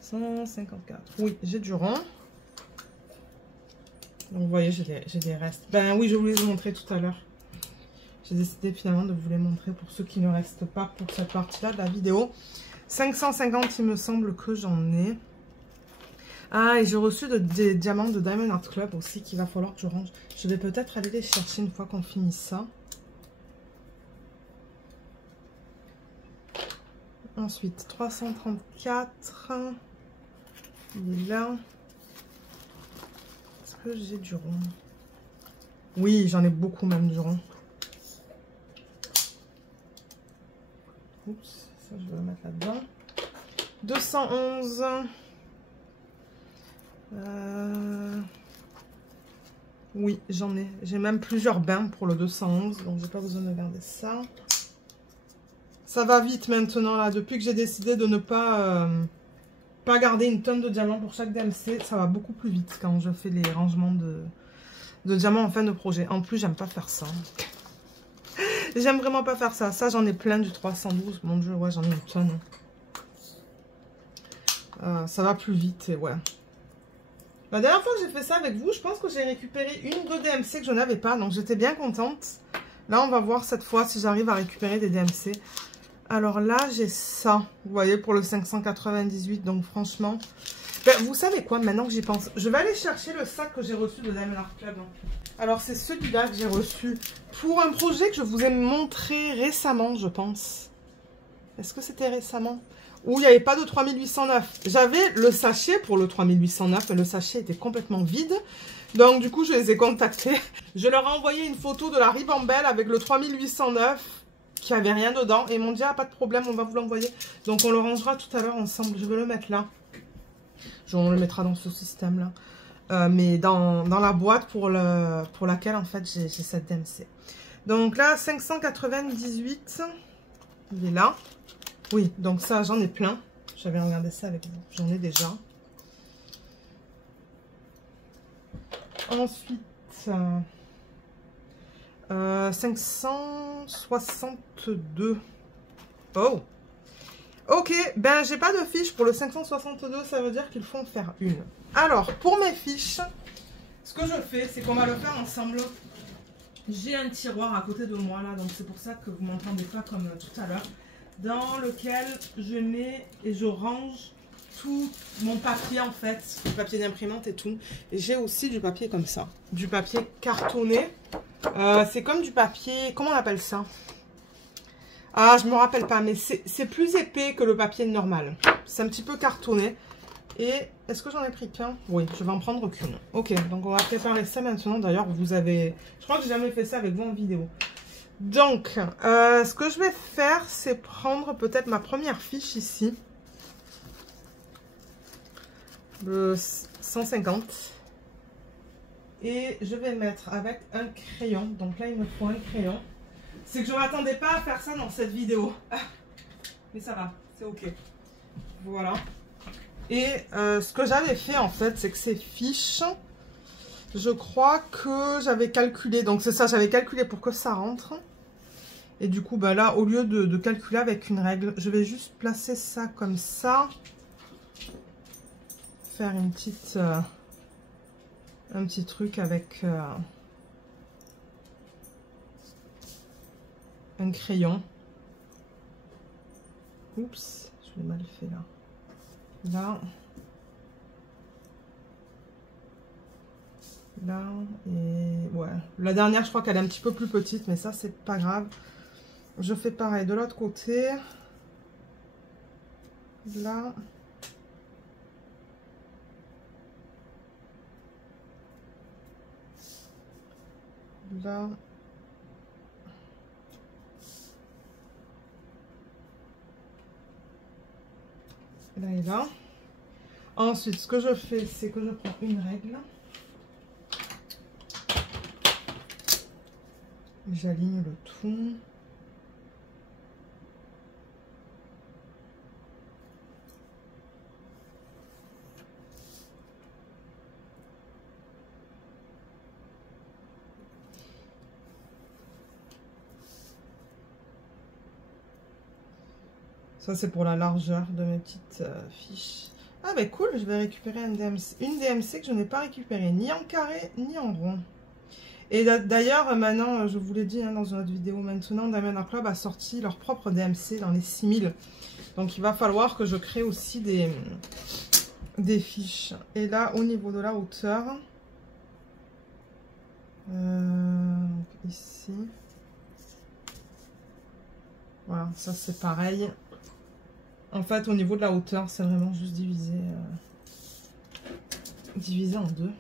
154. Oui, j'ai du rond. Donc vous voyez, j'ai des restes. Ben oui, je vous les ai montrés tout à l'heure. J'ai décidé finalement de vous les montrer pour ceux qui ne restent pas pour cette partie-là de la vidéo. 550, il me semble que j'en ai. Ah, et j'ai reçu des diamants de Diamond Art Club aussi qu'il va falloir que je range. Je vais peut-être aller les chercher une fois qu'on finit ça. Ensuite, 334. Il est là. Est-ce que j'ai du rond? Oui, j'en ai beaucoup même du rond. Oups, ça je vais le mettre là-dedans. 211. Oui, j'en ai. J'ai même plusieurs bains pour le 211, donc j'ai pas besoin de garder ça. Ça va vite maintenant là. Depuis que j'ai décidé de ne pas garder une tonne de diamants pour chaque DMC, ça va beaucoup plus vite quand je fais les rangements de diamants en fin de projet. En plus, j'aime pas faire ça. J'aime vraiment pas faire ça. Ça, j'en ai plein du 312. Mon Dieu, ouais, j'en ai une tonne. Ça va plus vite et ouais. La dernière fois que j'ai fait ça avec vous, je pense que j'ai récupéré une ou deux DMC que je n'avais pas. Donc, j'étais bien contente. Là, on va voir cette fois si j'arrive à récupérer des DMC. Alors là, j'ai ça. Vous voyez, pour le 598. Donc, franchement... Ben, vous savez quoi, maintenant que j'y pense, je vais aller chercher le sac que j'ai reçu de Diamond Art Club. Alors, c'est celui-là que j'ai reçu pour un projet que je vous ai montré récemment, je pense. Est-ce que c'était récemment ? Où il n'y avait pas de 3809. J'avais le sachet pour le 3809, mais le sachet était complètement vide. Donc, du coup, je les ai contactés. Je leur ai envoyé une photo de la ribambelle avec le 3809 qui avait rien dedans. Et ils m'ont dit, ah, pas de problème, on va vous l'envoyer. Donc, on le rangera tout à l'heure ensemble. Je vais le mettre là. On le mettra dans ce système-là. Mais dans la boîte pour laquelle, en fait, j'ai cette DMC. Donc là, 598, il est là. Oui, donc ça, j'en ai plein. J'avais regardé ça avec vous. J'en ai déjà. Ensuite, 562. Oh. Ok, ben j'ai pas de fiche pour le 562, ça veut dire qu'il faut en faire une. Alors, pour mes fiches, ce que je fais, c'est qu'on va le faire ensemble. J'ai un tiroir à côté de moi là, donc c'est pour ça que vous m'entendez pas comme tout à l'heure, dans lequel je mets et je range tout mon papier en fait, du papier d'imprimante et tout. Et j'ai aussi du papier comme ça, du papier cartonné. C'est comme du papier, comment on appelle ça? Ah, je me rappelle pas, mais c'est plus épais que le papier normal. C'est un petit peu cartonné. Et est-ce que j'en ai pris qu'un? Oui, je vais en prendre qu'une. Ok, donc on va préparer ça maintenant. D'ailleurs, vous avez... Je crois que j'ai jamais fait ça avec vous en vidéo. Donc, ce que je vais faire, c'est prendre peut-être ma première fiche ici. Le 150. Et je vais mettre avec un crayon. Donc là, il me faut un crayon. C'est que je ne m'attendais pas à faire ça dans cette vidéo. Mais ça va, c'est ok. Voilà. Et ce que j'avais fait en fait, c'est que ces fiches, je crois que j'avais calculé. Donc c'est ça, j'avais calculé pour que ça rentre. Et du coup, bah là, au lieu de calculer avec une règle, je vais juste placer ça comme ça. Faire une petite, un petit truc avec un crayon. Oups, je l'ai mal fait là. Là. Là. Et ouais. La dernière, je crois qu'elle est un petit peu plus petite, mais ça, c'est pas grave. Je fais pareil de l'autre côté. Là. Là. Là et là. Ensuite, ce que je fais, c'est que je prends une règle. J'aligne le tout. Ça, c'est pour la largeur de mes petites fiches. Ah, bah cool, je vais récupérer une DMC que je n'ai pas récupérée, ni en carré, ni en rond. Et d'ailleurs, maintenant, je vous l'ai dit dans une autre vidéo, maintenant, Diamond Art Club a sorti leur propre DMC dans les 6000. Donc, il va falloir que je crée aussi des fiches. Et là, au niveau de la hauteur, ici, voilà, ça c'est pareil. En fait, au niveau de la hauteur, c'est vraiment juste divisé en deux.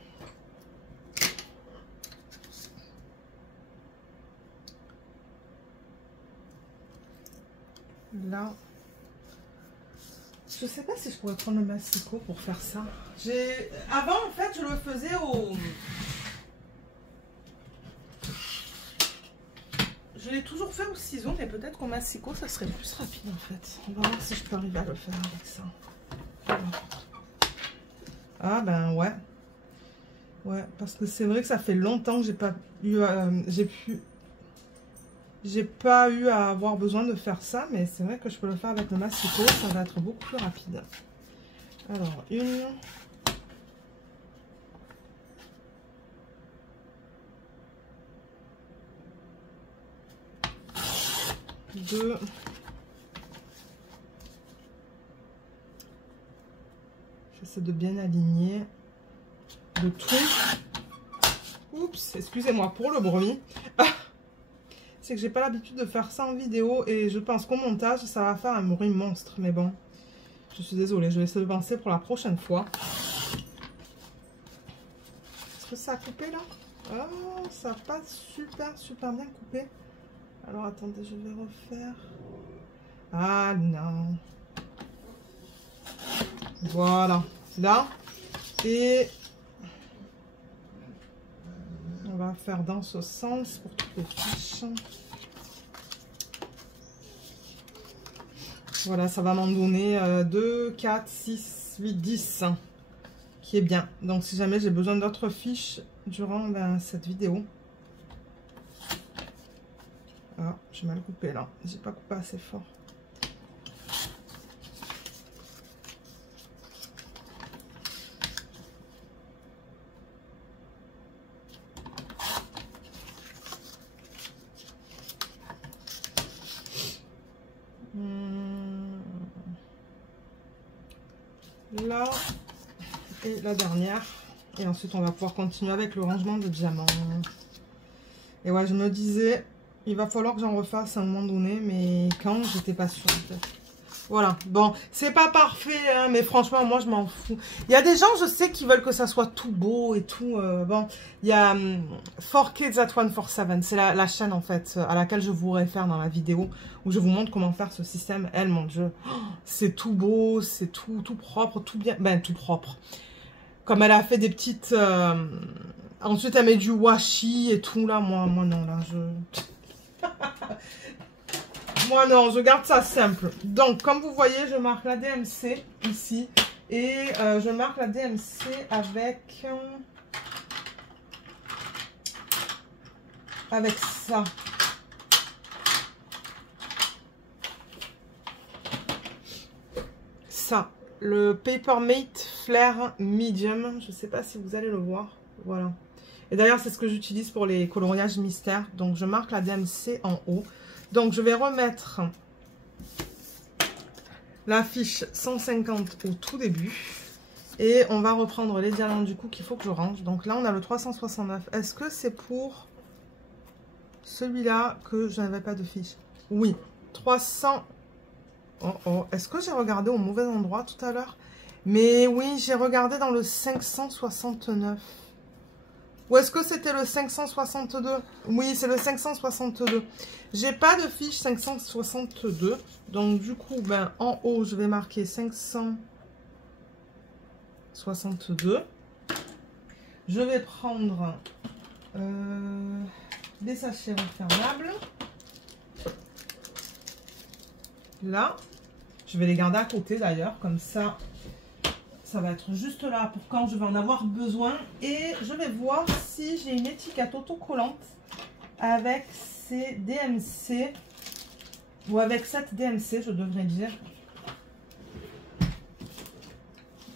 Là, je sais pas si je pourrais prendre le massicot pour faire ça. Avant, en fait, je le faisais au... Je l'ai toujours fait au ciseau, mais peut-être qu'au massicot, ça serait plus rapide, en fait. On va voir si je peux arriver à le faire avec ça. Ah, ben, ouais. Ouais, parce que c'est vrai que ça fait longtemps que j'ai pas eu... J'ai pas eu à avoir besoin de faire ça, mais c'est vrai que je peux le faire avec le massicot, ça va être beaucoup plus rapide. Alors, une... Deux... J'essaie de bien aligner le tout. Oups, excusez-moi pour le bruit. C'est que j'ai pas l'habitude de faire ça en vidéo et je pense qu'au montage ça va faire un bruit monstre, mais bon, je suis désolée, je vais essayer de penser pour la prochaine fois. Est-ce que ça a coupé là? Oh, ça n'a pas super bien coupé. Alors attendez, je vais refaire. Ah non. Voilà, là. Et on va faire dans ce sens pour toutes les fiches. Voilà, ça va m'en donner 2, 4, 6, 8, 10. Qui est bien. Donc si jamais j'ai besoin d'autres fiches durant cette vidéo. Ah, j'ai mal coupé là. J'ai pas coupé assez fort. Là, et la dernière. Et ensuite, on va pouvoir continuer avec le rangement de diamants. Et ouais, je me disais, il va falloir que j'en refasse à un moment donné, mais quand, j'étais pas sûre. En fait. Voilà, bon, c'est pas parfait, hein, mais franchement, moi, je m'en fous. Il y a des gens, je sais, qui veulent que ça soit tout beau et tout. Bon, il y a 4Kids at 147, c'est la chaîne, en fait, à laquelle je vous réfère dans la vidéo, où je vous montre comment faire ce système. Elle, mon Dieu, c'est tout beau, c'est tout propre, tout bien, ben, tout propre. Comme elle a fait des petites... Ensuite, elle met du washi et tout, là, moi non, là, je... Moi non, je garde ça simple. Donc, comme vous voyez, je marque la DMC ici. Et je marque la DMC avec ça. Ça. Le Papermate Flare Medium. Je ne sais pas si vous allez le voir. Voilà. Et d'ailleurs, c'est ce que j'utilise pour les coloriages mystères. Donc, je marque la DMC en haut. Donc, je vais remettre la fiche 150 au tout début. Et on va reprendre les diamants du coup qu'il faut que je range. Donc là, on a le 369. Est-ce que c'est pour celui-là que je n'avais pas de fiche? Oui. 300. Oh oh. Est-ce que j'ai regardé au mauvais endroit tout à l'heure? Mais oui, j'ai regardé dans le 569. Ou est-ce que c'était le 562? Oui, c'est le 562. J'ai pas de fiche 562. Donc, du coup, ben, en haut, je vais marquer 562. Je vais prendre des sachets refermables. Là. Je vais les garder à côté, d'ailleurs. Comme ça, ça va être juste là pour quand je vais en avoir besoin. Et je vais voir si j'ai une étiquette autocollante avec ces DMC. Ou avec cette DMC, je devrais dire.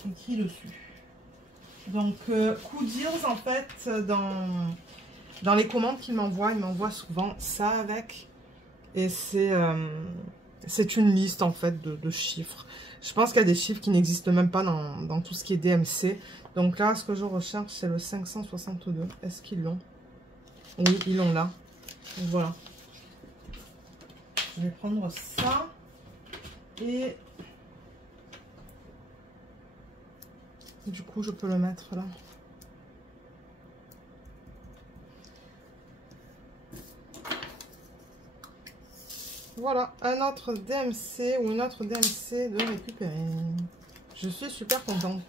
Écrit dessus. Donc, Coodirs, en fait, dans les commandes qu'il m'envoie, il m'envoie souvent ça avec. Et c'est une liste, en fait, de chiffres. Je pense qu'il y a des chiffres qui n'existent même pas dans tout ce qui est DMC. Donc là, ce que je recherche, c'est le 562. Est-ce qu'ils l'ont? Oui, ils l'ont là. Donc voilà. Je vais prendre ça. Et du coup, je peux le mettre là. Voilà, un autre DMC ou une autre DMC de récupérer. Je suis super contente.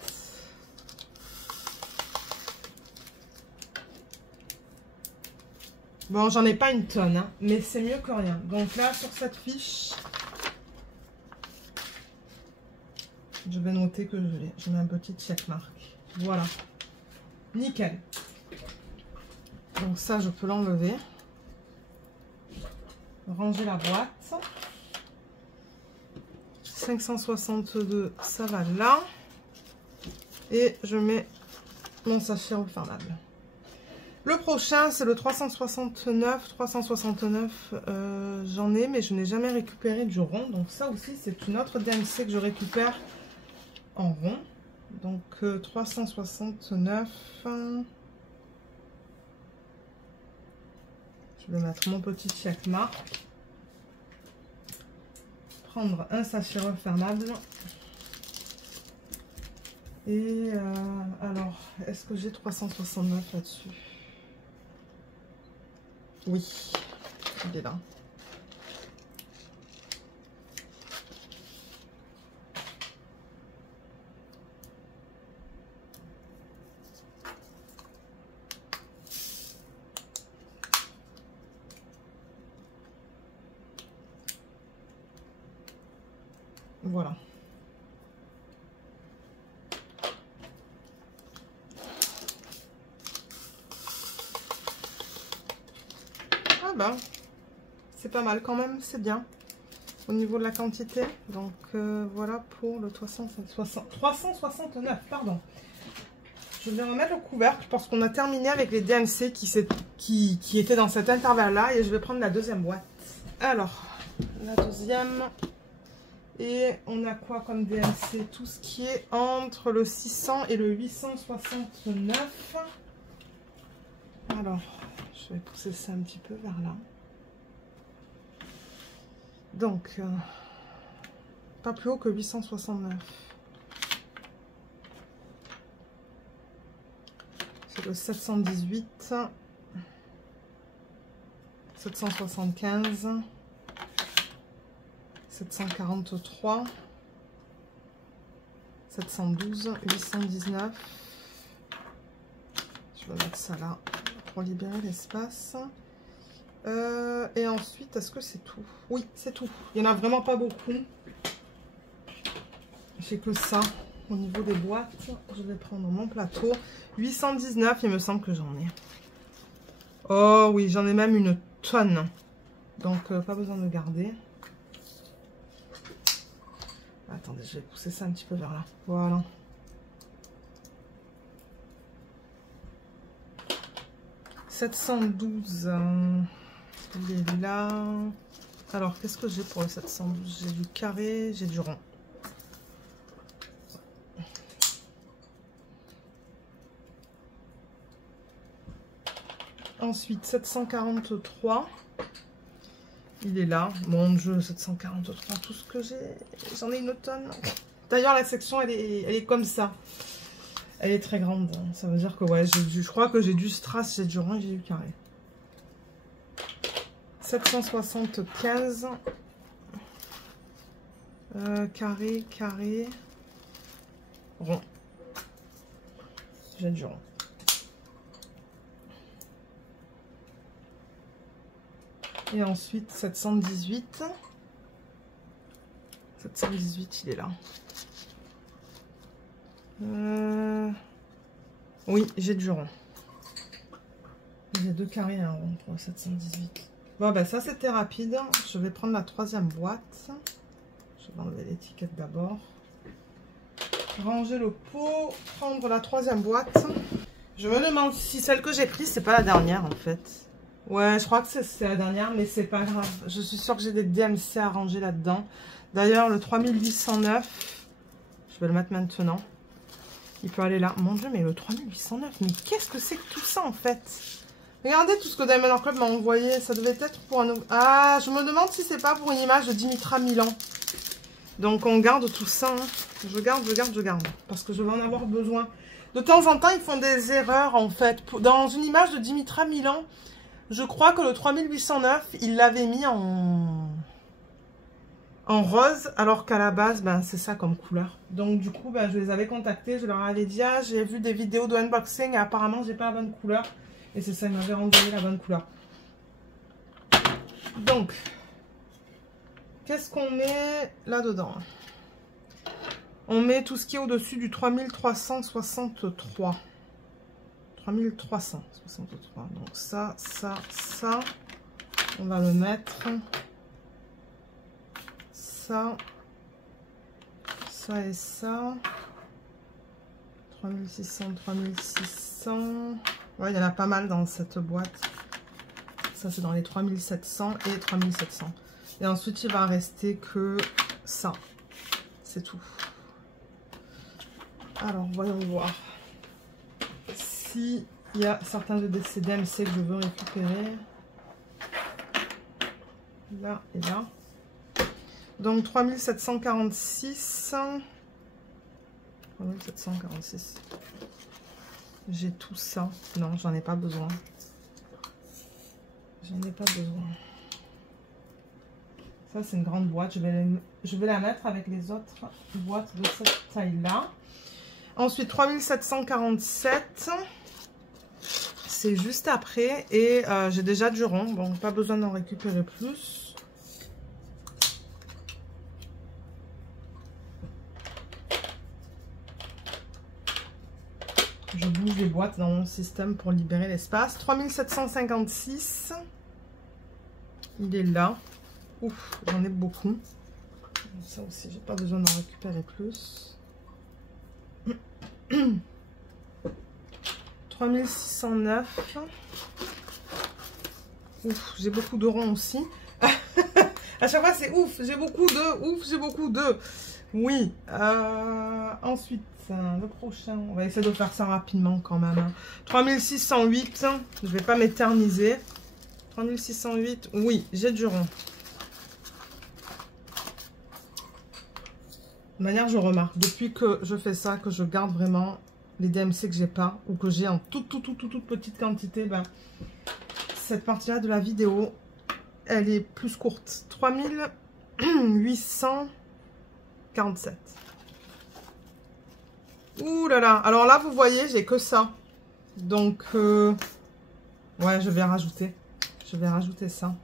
Bon, j'en ai pas une tonne, hein, mais c'est mieux que rien. Donc là, sur cette fiche, je vais noter que je l'ai. Je mets un petit checkmark. Voilà. Nickel. Donc ça, je peux l'enlever. Ranger la boîte. 562, ça va là. Et je mets mon sachet refermable. Le prochain, c'est le 369. 369, j'en ai, mais je n'ai jamais récupéré du rond. Donc ça aussi, c'est une autre DMC que je récupère en rond. Donc 369. Je vais mettre mon petit checkmark. Prendre un sachet refermable. Et alors, est-ce que j'ai 369 là-dessus? Oui, il est là. Voilà. Ah ben, c'est pas mal quand même, c'est bien au niveau de la quantité. Donc voilà pour le 369, pardon. Je vais remettre le couvercle parce qu'on a terminé avec les DMC qui étaient dans cet intervalle-là et je vais prendre la deuxième boîte. Alors, la deuxième. Et on a quoi comme DMC? Tout ce qui est entre le 600 et le 869. Alors, je vais pousser ça un petit peu vers là. Donc, pas plus haut que 869. C'est le 718, 775, 743, 712, 819. Je vais mettre ça là pour libérer l'espace. Et ensuite, est-ce que c'est tout? Oui, c'est tout. Il n'y en a vraiment pas beaucoup. J'ai que ça au niveau des boîtes. Je vais prendre mon plateau. 819, il me semble que j'en ai. Oh oui, j'en ai même une tonne. Donc, pas besoin de garder. Attendez, je vais pousser ça un petit peu vers là. Voilà. « 712 ». Il est là. Alors, qu'est-ce que j'ai pour le 712? J'ai du carré, j'ai du rond. Ensuite, 743. Il est là. Mon Dieu, 743. Tout ce que j'ai. J'en ai une tonne. D'ailleurs, la section, elle est comme ça. Elle est très grande. Ça veut dire que, ouais, je crois que j'ai du strass, j'ai du rond, j'ai du carré. 775, carré, carré, rond. J'ai du rond. Et ensuite 718. 718, il est là. Oui, j'ai du rond. J'ai deux carrés et un rond pour 718. Bon, ben ça c'était rapide. Je vais prendre la troisième boîte. Je vais enlever l'étiquette d'abord. Ranger le pot. Prendre la troisième boîte. Je me demande si celle que j'ai prise, c'est pas la dernière en fait. Ouais, je crois que c'est la dernière, mais c'est pas grave. Je suis sûre que j'ai des DMC à ranger là-dedans. D'ailleurs, le 3809, je vais le mettre maintenant. Il peut aller là. Mon Dieu, mais le 3809, mais qu'est-ce que c'est que tout ça en fait? Regardez tout ce que Diamond Club m'a envoyé. Ça devait être pour un... Ah, je me demande si c'est pas pour une image de Dimitra Milan. Donc, on garde tout ça. Hein. Je garde. Parce que je vais en avoir besoin. De temps en temps, ils font des erreurs, en fait. Dans une image de Dimitra Milan, je crois que le 3809, il l'avait mis en rose. Alors qu'à la base, ben, c'est ça comme couleur. Donc, du coup, ben, je les avais contactés. Je leur avais dit, ah, j'ai vu des vidéos de unboxing et apparemment, j'ai pas la bonne couleur. Et c'est ça, il m'avait renvoyé la bonne couleur. Donc, qu'est-ce qu'on met là-dedans? On met tout ce qui est au-dessus du 3363. 3363. Donc ça. On va le mettre. Ça et ça. 3600, 3600. Ouais, il y en a pas mal dans cette boîte. Ça, c'est dans les 3700 et 3700. Et ensuite, il va rester que ça. C'est tout. Alors, voyons voir. S'il y a certains de ces DMC que je veux récupérer. Là et là. Donc, 3746. 3746. J'ai tout ça. Non, j'en ai pas besoin. J'en ai pas besoin. Ça, c'est une grande boîte. Je vais la mettre avec les autres boîtes de cette taille-là. Ensuite, 3747. C'est juste après. Et j'ai déjà du rond. Bon, pas besoin d'en récupérer plus. Je bouge les boîtes dans mon système pour libérer l'espace. 3756. Il est là. Ouf, j'en ai beaucoup. Ça aussi, j'ai pas besoin d'en récupérer plus. 3609. Ouf, j'ai beaucoup de ronds aussi. À chaque fois, c'est ouf, j'ai beaucoup de, ouf, j'ai beaucoup de. Oui. Ensuite, le prochain, on va essayer de faire ça rapidement quand même. 3608, je vais pas m'éterniser. 3608, oui, j'ai du rond. De manière, je remarque, depuis que je fais ça, que je garde vraiment les DMC que j'ai pas, ou que j'ai en toute petite quantité, ben, cette partie-là de la vidéo, elle est plus courte. 3847. Ouh là là. Alors là, vous voyez, j'ai que ça. Donc, ouais, je vais rajouter. Je vais rajouter ça.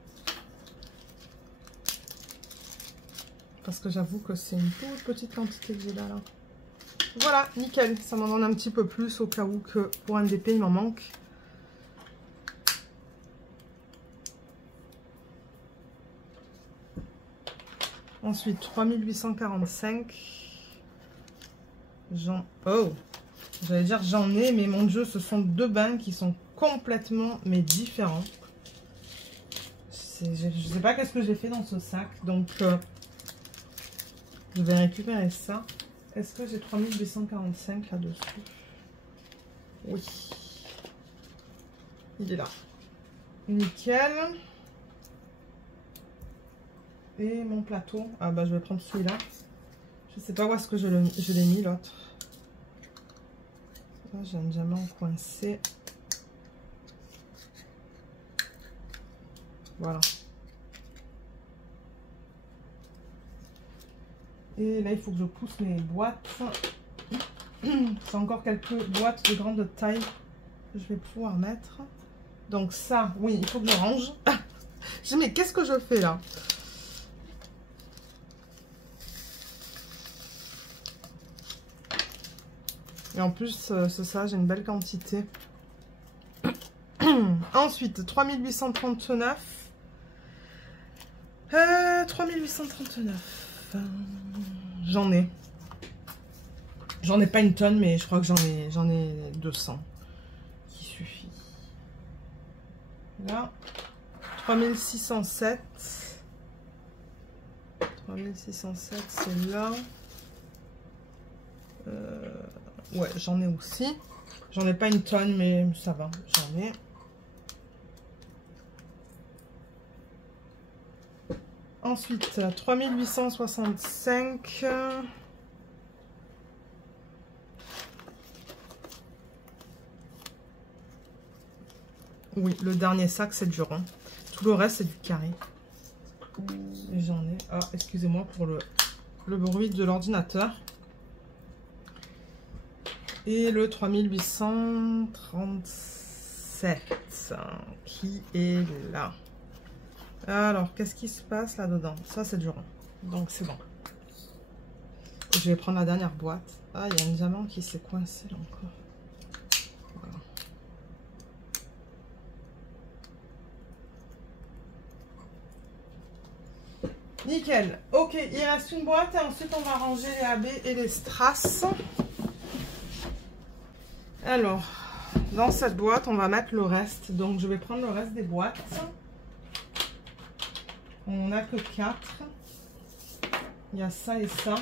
Parce que j'avoue que c'est une toute petite quantité que j'ai là. Voilà, nickel. Ça m'en donne un petit peu plus au cas où que pour un DP, il m'en manque. Ensuite, 3845. Oh, j'allais dire j'en ai, mais mon Dieu, ce sont deux bains qui sont complètement différents. Je sais pas qu'est-ce que j'ai fait dans ce sac, donc je vais récupérer ça. Est-ce que j'ai 3845 là-dessus? Oui. Il est là. Nickel. Et mon plateau. Ah bah je vais prendre celui-là. Je sais pas où est-ce que je l'ai mis l'autre. J'ai un diamant coincé. Voilà. Et là il faut que je pousse mes boîtes. J'ai encore quelques boîtes de grande taille que je vais pouvoir mettre. Donc ça, oui, il faut que je range. Je dis mais qu'est-ce que je fais là? Et en plus, c'est ça, j'ai une belle quantité. Ensuite, 3839. 3839. J'en ai. J'en ai pas une tonne, mais je crois que j'en ai 200. Qui suffit. Là. 3607. 3607, c'est là. Ouais, j'en ai aussi. J'en ai pas une tonne, mais ça va, j'en ai. Ensuite, 3865. Oui, le dernier sac, c'est du rond. Tout le reste, c'est du carré. J'en ai. Ah, excusez-moi pour le bruit de l'ordinateur. Et le 3837 qui est là. Alors, qu'est-ce qui se passe là-dedans? Ça, c'est du rond. Donc, c'est bon. Je vais prendre la dernière boîte. Ah, il y a un diamant qui s'est coincé là encore. Voilà. Nickel. Ok, il reste une boîte et ensuite, on va ranger les AB et les strass. Alors, dans cette boîte, on va mettre le reste. Donc, je vais prendre le reste des boîtes. On n'a que 4. Il y a ça et ça.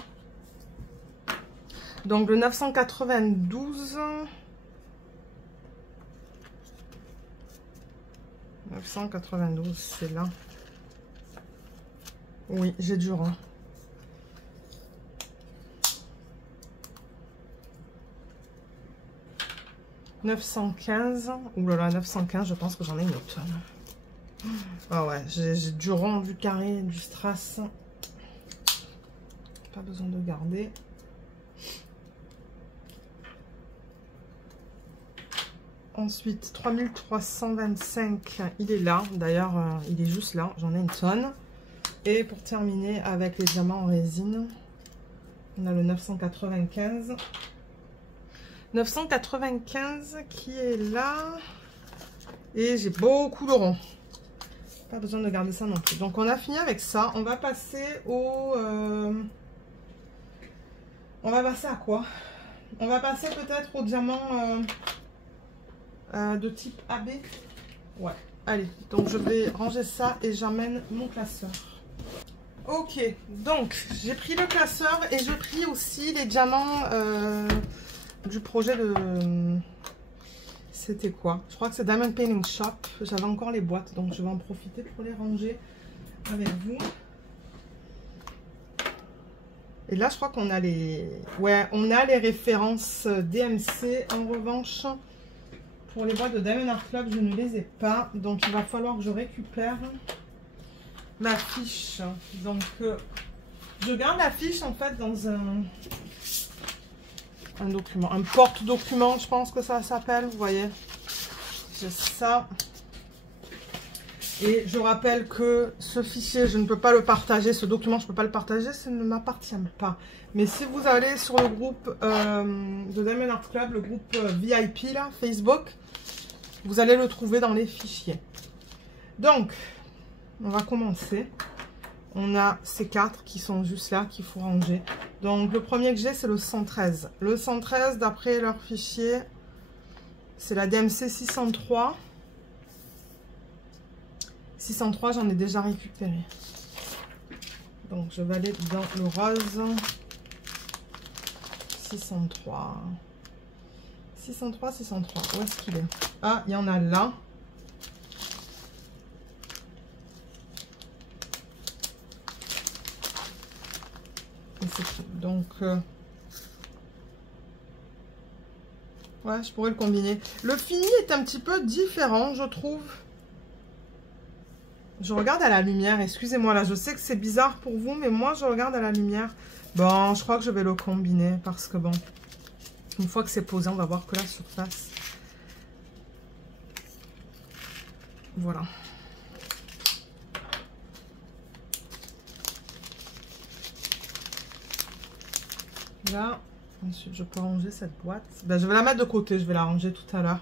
Donc, le 992. 992, c'est là. Oui, j'ai du rond. « 915. Ouh là là, 915, je pense que j'en ai une autre. Ah ouais, j'ai du rond, du carré, du strass. Pas besoin de garder. Ensuite, 3325, il est là. D'ailleurs, il est juste là. J'en ai une tonne. Et pour terminer avec les diamants en résine, on a le 995. 995 qui est là. Et j'ai beaucoup de ronds. Pas besoin de garder ça non plus. Donc on a fini avec ça. On va passer au... On va passer à quoi? On va passer peut-être au diamant de type AB. Ouais, allez. Donc je vais ranger ça et j'emmène mon classeur. Ok, donc j'ai pris le classeur et j'ai pris aussi les diamants du projet de... C'était quoi? Je crois que c'est Diamond Painting Shop. J'avais encore les boîtes, donc je vais en profiter pour les ranger avec vous. Et là, je crois qu'on a les... Ouais, on a les références DMC. En revanche, pour les boîtes de Diamond Art Club, je ne les ai pas. Donc, il va falloir que je récupère ma fiche. Donc, je garde la fiche, en fait, dans un document. Un porte-document, je pense que ça s'appelle. Vous voyez, j'ai ça. Et je rappelle que ce fichier, je ne peux pas le partager. Ce document, je ne peux pas le partager. Ça ne m'appartient pas. Mais si vous allez sur le groupe de Diamond Art Club, le groupe VIP, là, Facebook, vous allez le trouver dans les fichiers. Donc, on va commencer. On a ces 4 qui sont juste là, qu'il faut ranger. Donc, le premier que j'ai, c'est le 113. Le 113, d'après leur fichier, c'est la DMC 603. 603, j'en ai déjà récupéré. Donc, je vais aller dans le rose. 603. 603, 603. Où est-ce qu'il est? Ah, il y en a là. Et c'est tout. Donc, ouais, je pourrais le combiner. Le fini est un petit peu différent, je trouve. Je regarde à la lumière, excusez-moi là, je sais que c'est bizarre pour vous, mais moi je regarde à la lumière. Bon, je crois que je vais le combiner parce que bon, une fois que c'est posé, on va voir que la surface. Voilà. Là, ensuite je peux ranger cette boîte. Ben, je vais la mettre de côté, je vais la ranger tout à l'heure.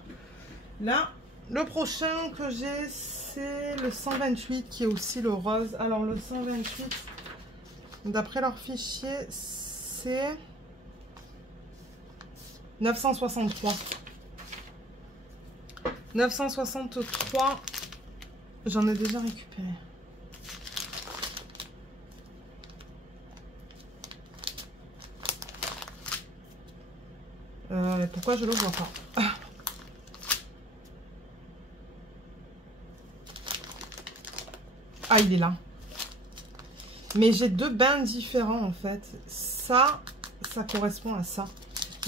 Là, le prochain que j'ai, c'est le 128 qui est aussi le rose. Alors le 128, d'après leur fichier, c'est 963. 963, j'en ai déjà récupéré. Pourquoi je le vois pas? Ah, il est là. Mais j'ai 2 bains différents en fait. Ça correspond à ça.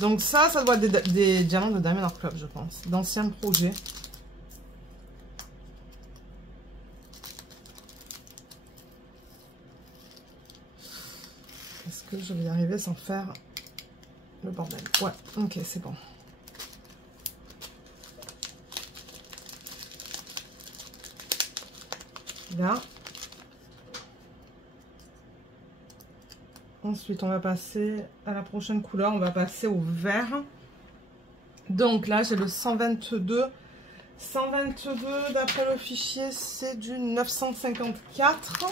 Donc ça doit être des diamants de Diamond Art Club, je pense. D'anciens projets. Est-ce que je vais y arriver sans faire le bordel? Ouais, ok, c'est bon. Là. Ensuite, on va passer à la prochaine couleur. On va passer au vert. Donc là, j'ai le 122. 122, d'après le fichier, c'est du 954.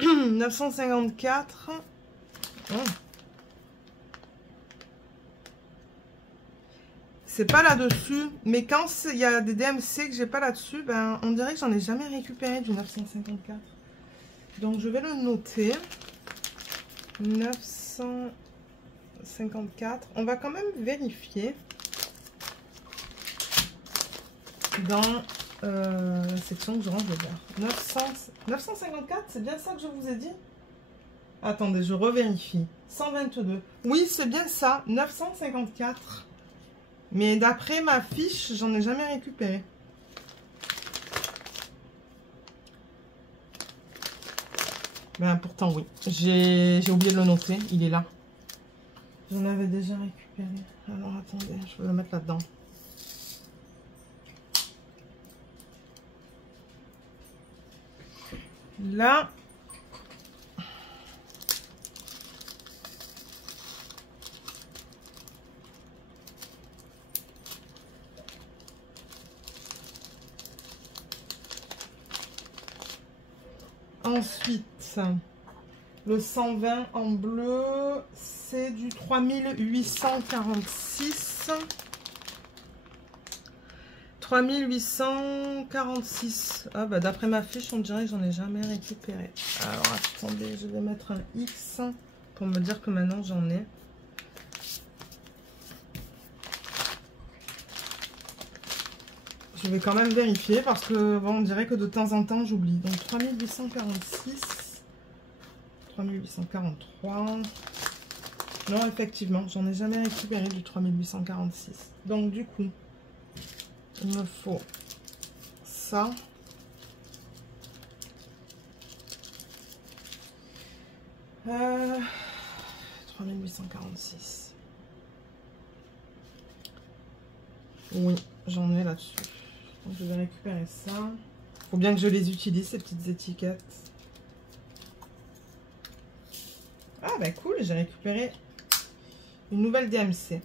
954. C'est pas là-dessus. Mais quand il y a des DMC que j'ai pas là-dessus, ben, on dirait que j'en ai jamais récupéré du 954. Donc, je vais le noter. 954. On va quand même vérifier dans la section que je range le vert. 954, c'est bien ça que je vous ai dit? Attendez, je revérifie. 122. Oui, c'est bien ça. 954. Mais d'après ma fiche, j'en ai jamais récupéré. Ben pourtant oui, j'ai oublié de le noter, il est là. J'en avais déjà récupéré. Alors attendez, je vais le mettre là-dedans. Là. Ensuite, le 120 en bleu, c'est du 3846. 3846. Ah bah d'après ma fiche, on dirait que j'en ai jamais récupéré. Alors attendez, je vais mettre un X pour me dire que maintenant j'en ai. Je vais quand même vérifier parce que bon, on dirait que de temps en temps j'oublie. Donc 3846, 3843. Non, effectivement, j'en ai jamais récupéré du 3846. Donc du coup, il me faut ça. Euh, 3846. Oui, j'en ai là-dessus. Donc je vais récupérer ça. Faut bien que je les utilise, ces petites étiquettes. Ah bah cool, j'ai récupéré une nouvelle DMC.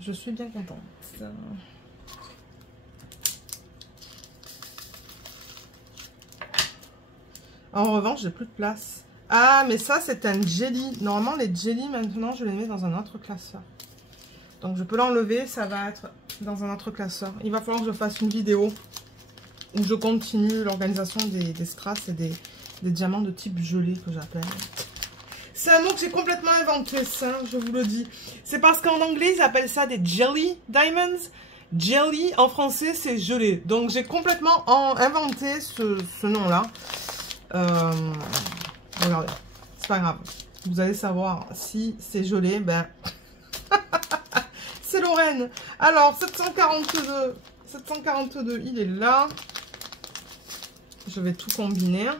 Je suis bien contente. En revanche, j'ai plus de place. Ah, mais ça, c'est un jelly. Normalement, les jelly, maintenant, je les mets dans un autre classeur. Donc, je peux l'enlever. Ça va être dans un autre classeur. Il va falloir que je fasse une vidéo où je continue l'organisation des strass et des diamants de type gelé que j'appelle. C'est un mot que j'ai complètement inventé, ça, je vous le dis. C'est parce qu'en anglais, ils appellent ça des jelly diamonds. Jelly, en français, c'est gelé. Donc, j'ai complètement inventé ce nom-là. Regardez, c'est pas grave. Vous allez savoir si c'est gelé, ben... c'est Lorraine. Alors, 742, il est là. Je vais tout combiner.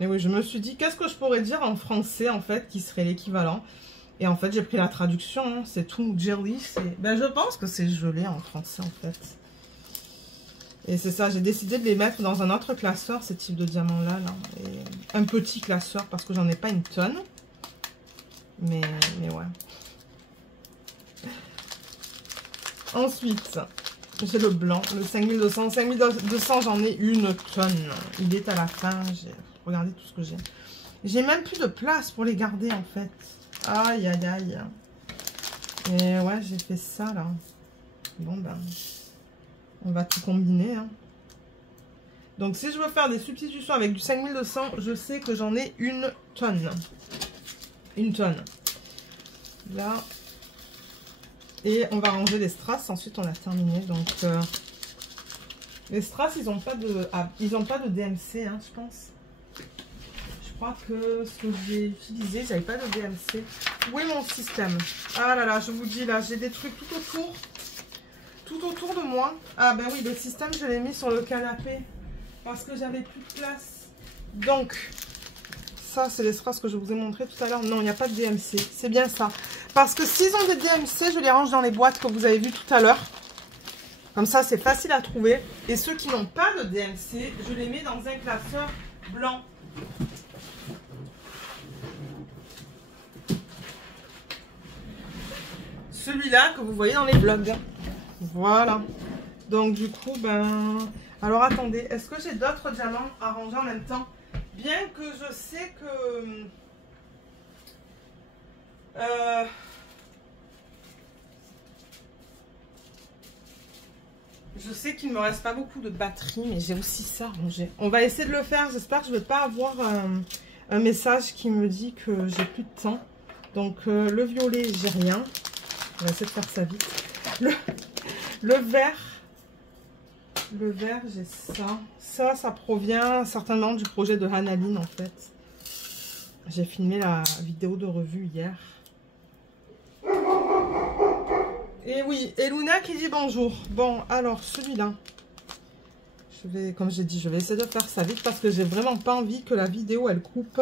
Et oui, je me suis dit, qu'est-ce que je pourrais dire en français, en fait, qui serait l'équivalent. Et en fait, j'ai pris la traduction, hein, c'est tout. Jelly, c'est... Ben, je pense que c'est gelé en français, en fait. Et c'est ça, j'ai décidé de les mettre dans un autre classeur, ces types de diamants-là. Là. Et un petit classeur, parce que j'en ai pas une tonne. Mais ouais. Ensuite, j'ai le blanc, le 5200. 5200, j'en ai une tonne. Il est à la fin. Regardez tout ce que j'ai. J'ai même plus de place pour les garder, en fait. Aïe, aïe, aïe. Et ouais, j'ai fait ça, là. Bon, ben... on va tout combiner. Hein. Donc, si je veux faire des substitutions avec du 5200, je sais que j'en ai une tonne. Une tonne. Là. Et on va ranger les strass. Ensuite, on a terminé. Donc, les strass, ils n'ont pas de... Ah, ils n'ont pas de DMC, hein, je pense. Je crois que ce que j'ai utilisé, j'avais pas de DMC. Où est mon système? Ah là là, je vous dis, là, j'ai des trucs tout autour. Tout autour de moi. Ah ben oui, le système, je l'ai mis sur le canapé. Parce que j'avais plus de place. Donc, ça, c'est les strass que je vous ai montré tout à l'heure. Non, il n'y a pas de DMC. C'est bien ça. Parce que s'ils ont des DMC, je les range dans les boîtes que vous avez vues tout à l'heure. Comme ça, c'est facile à trouver. Et ceux qui n'ont pas de DMC, je les mets dans un classeur blanc. Celui-là que vous voyez dans les vlogs. Voilà. Donc, du coup, ben... alors, attendez. Est-ce que j'ai d'autres diamants à ranger en même temps? Bien que je sais que... je sais qu'il ne me reste pas beaucoup de batterie, mais j'ai aussi ça à ranger. On va essayer de le faire. J'espère que je ne vais pas avoir un message qui me dit que j'ai plus de temps. Donc, le violet, j'ai rien. On va essayer de faire ça vite. Le vert, j'ai ça. Ça provient certainement du projet de Hanaline, en fait. J'ai filmé la vidéo de revue hier. Et oui, et Luna qui dit bonjour. Bon, alors, celui-là. Je vais, comme j'ai dit, je vais essayer de faire ça vite parce que j'ai vraiment pas envie que la vidéo, elle coupe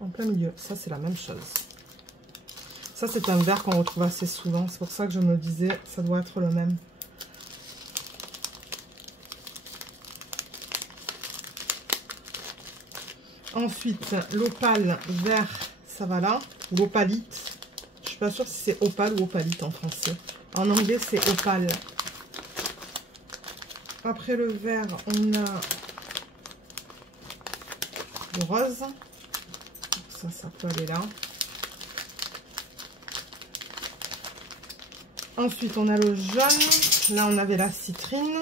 en plein milieu. Ça, c'est la même chose. Ça, c'est un vert qu'on retrouve assez souvent. C'est pour ça que je me disais, ça doit être le même. Ensuite, l'opale vert, ça va là. Ou l'opalite. Je suis pas sûre si c'est opale ou opalite en français. En anglais, c'est opale. Après le vert, on a le rose. Ça peut aller là. Ensuite, on a le jaune. Là, on avait la citrine.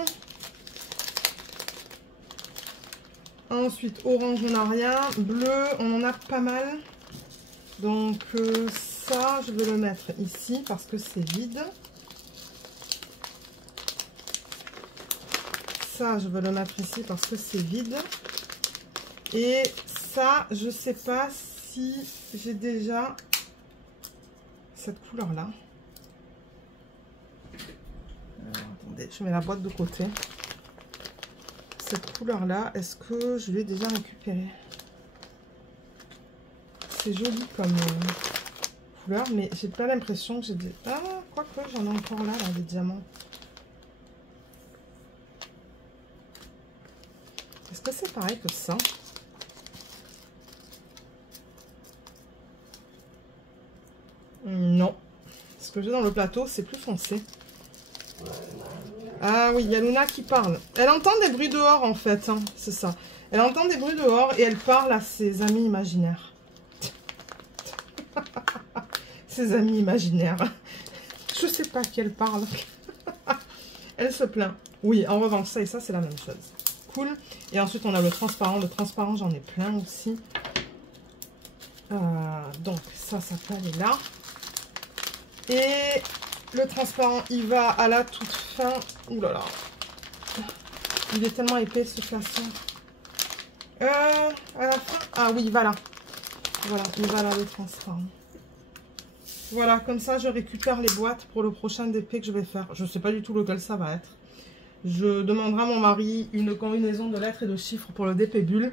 Ensuite, orange, on n'a rien. Bleu, on en a pas mal. Donc, ça, je vais le mettre ici parce que c'est vide. Ça, je vais le mettre ici parce que c'est vide. Et ça, je sais pas si j'ai déjà cette couleur-là. Attendez, je mets la boîte de côté. Cette couleur-là, est-ce que je l'ai déjà récupérée? C'est joli comme couleur, mais j'ai pas l'impression que j'ai des... Ah, quoique, j'en ai encore là, des diamants. Est-ce que c'est pareil que ça? Non. Ce que j'ai dans le plateau, c'est plus foncé. Ah oui, il y a Luna qui parle. Elle entend des bruits dehors, en fait. Hein, c'est ça. Elle entend des bruits dehors et elle parle à ses amis imaginaires. Ses amis imaginaires. Je sais pas qui elle parle. Elle se plaint. Oui, en revanche, ça et ça, c'est la même chose. Cool. Et ensuite, on a le transparent. Le transparent, j'en ai plein aussi. Donc, ça peut aller là. Et le transparent, il va à la toute fin. Ouh là là. Il est tellement épais, ce classeur. À la fin. Ah oui, il va là. Voilà, il va là, le transparent. Voilà, comme ça, je récupère les boîtes pour le prochain DP que je vais faire. Je ne sais pas du tout lequel ça va être. Je demanderai à mon mari une combinaison de lettres et de chiffres pour le DP bulle.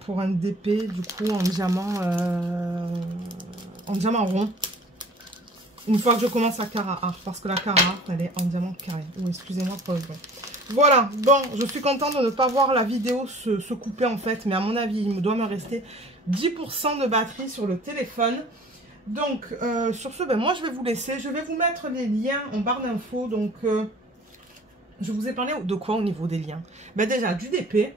Pour un DP, du coup, en diamant rond. Une fois que je commence à Cara Art, parce que la Cara Art, elle est en diamant carré. Oh, excusez-moi pour le bruit. Voilà, bon, je suis contente de ne pas voir la vidéo se couper en fait, mais à mon avis, il me doit me rester 10% de batterie sur le téléphone. Donc, sur ce, ben, moi, je vais vous laisser. Je vais vous mettre les liens en barre d'infos. Donc, je vous ai parlé de quoi au niveau des liens? Ben, déjà, du DP.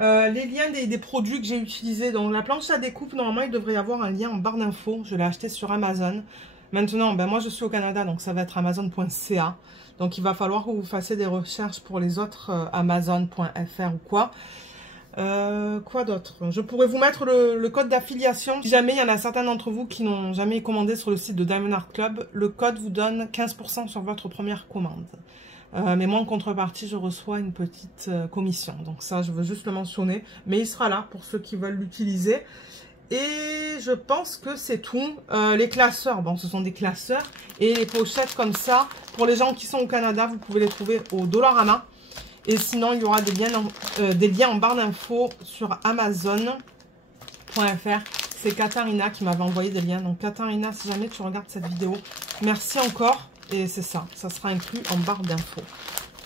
Les liens des produits que j'ai utilisés. Donc, la planche à découpe, normalement, il devrait y avoir un lien en barre d'infos. Je l'ai acheté sur Amazon. Maintenant, ben, moi, je suis au Canada, donc ça va être amazon.ca. Donc, il va falloir que vous fassiez des recherches pour les autres amazon.fr ou quoi. Quoi d'autre? Je pourrais vous mettre le code d'affiliation. Si jamais il y en a certains d'entre vous qui n'ont jamais commandé sur le site de Diamond Art Club, le code vous donne 15% sur votre première commande. Mais moi, en contrepartie, je reçois une petite commission. Donc ça, je veux juste le mentionner. Mais il sera là pour ceux qui veulent l'utiliser. Et je pense que c'est tout. Les classeurs, bon, ce sont des classeurs. Et les pochettes comme ça, pour les gens qui sont au Canada, vous pouvez les trouver au Dollarama. Et sinon, il y aura des liens en barre d'infos sur Amazon.fr. C'est Katharina qui m'avait envoyé des liens. Donc, Katharina, si jamais tu regardes cette vidéo, merci encore. Et c'est ça, ça sera inclus en barre d'infos.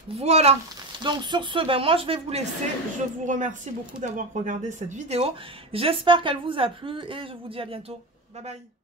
Voilà. Donc, sur ce, ben, moi, je vais vous laisser. Je vous remercie beaucoup d'avoir regardé cette vidéo. J'espère qu'elle vous a plu et je vous dis à bientôt. Bye bye.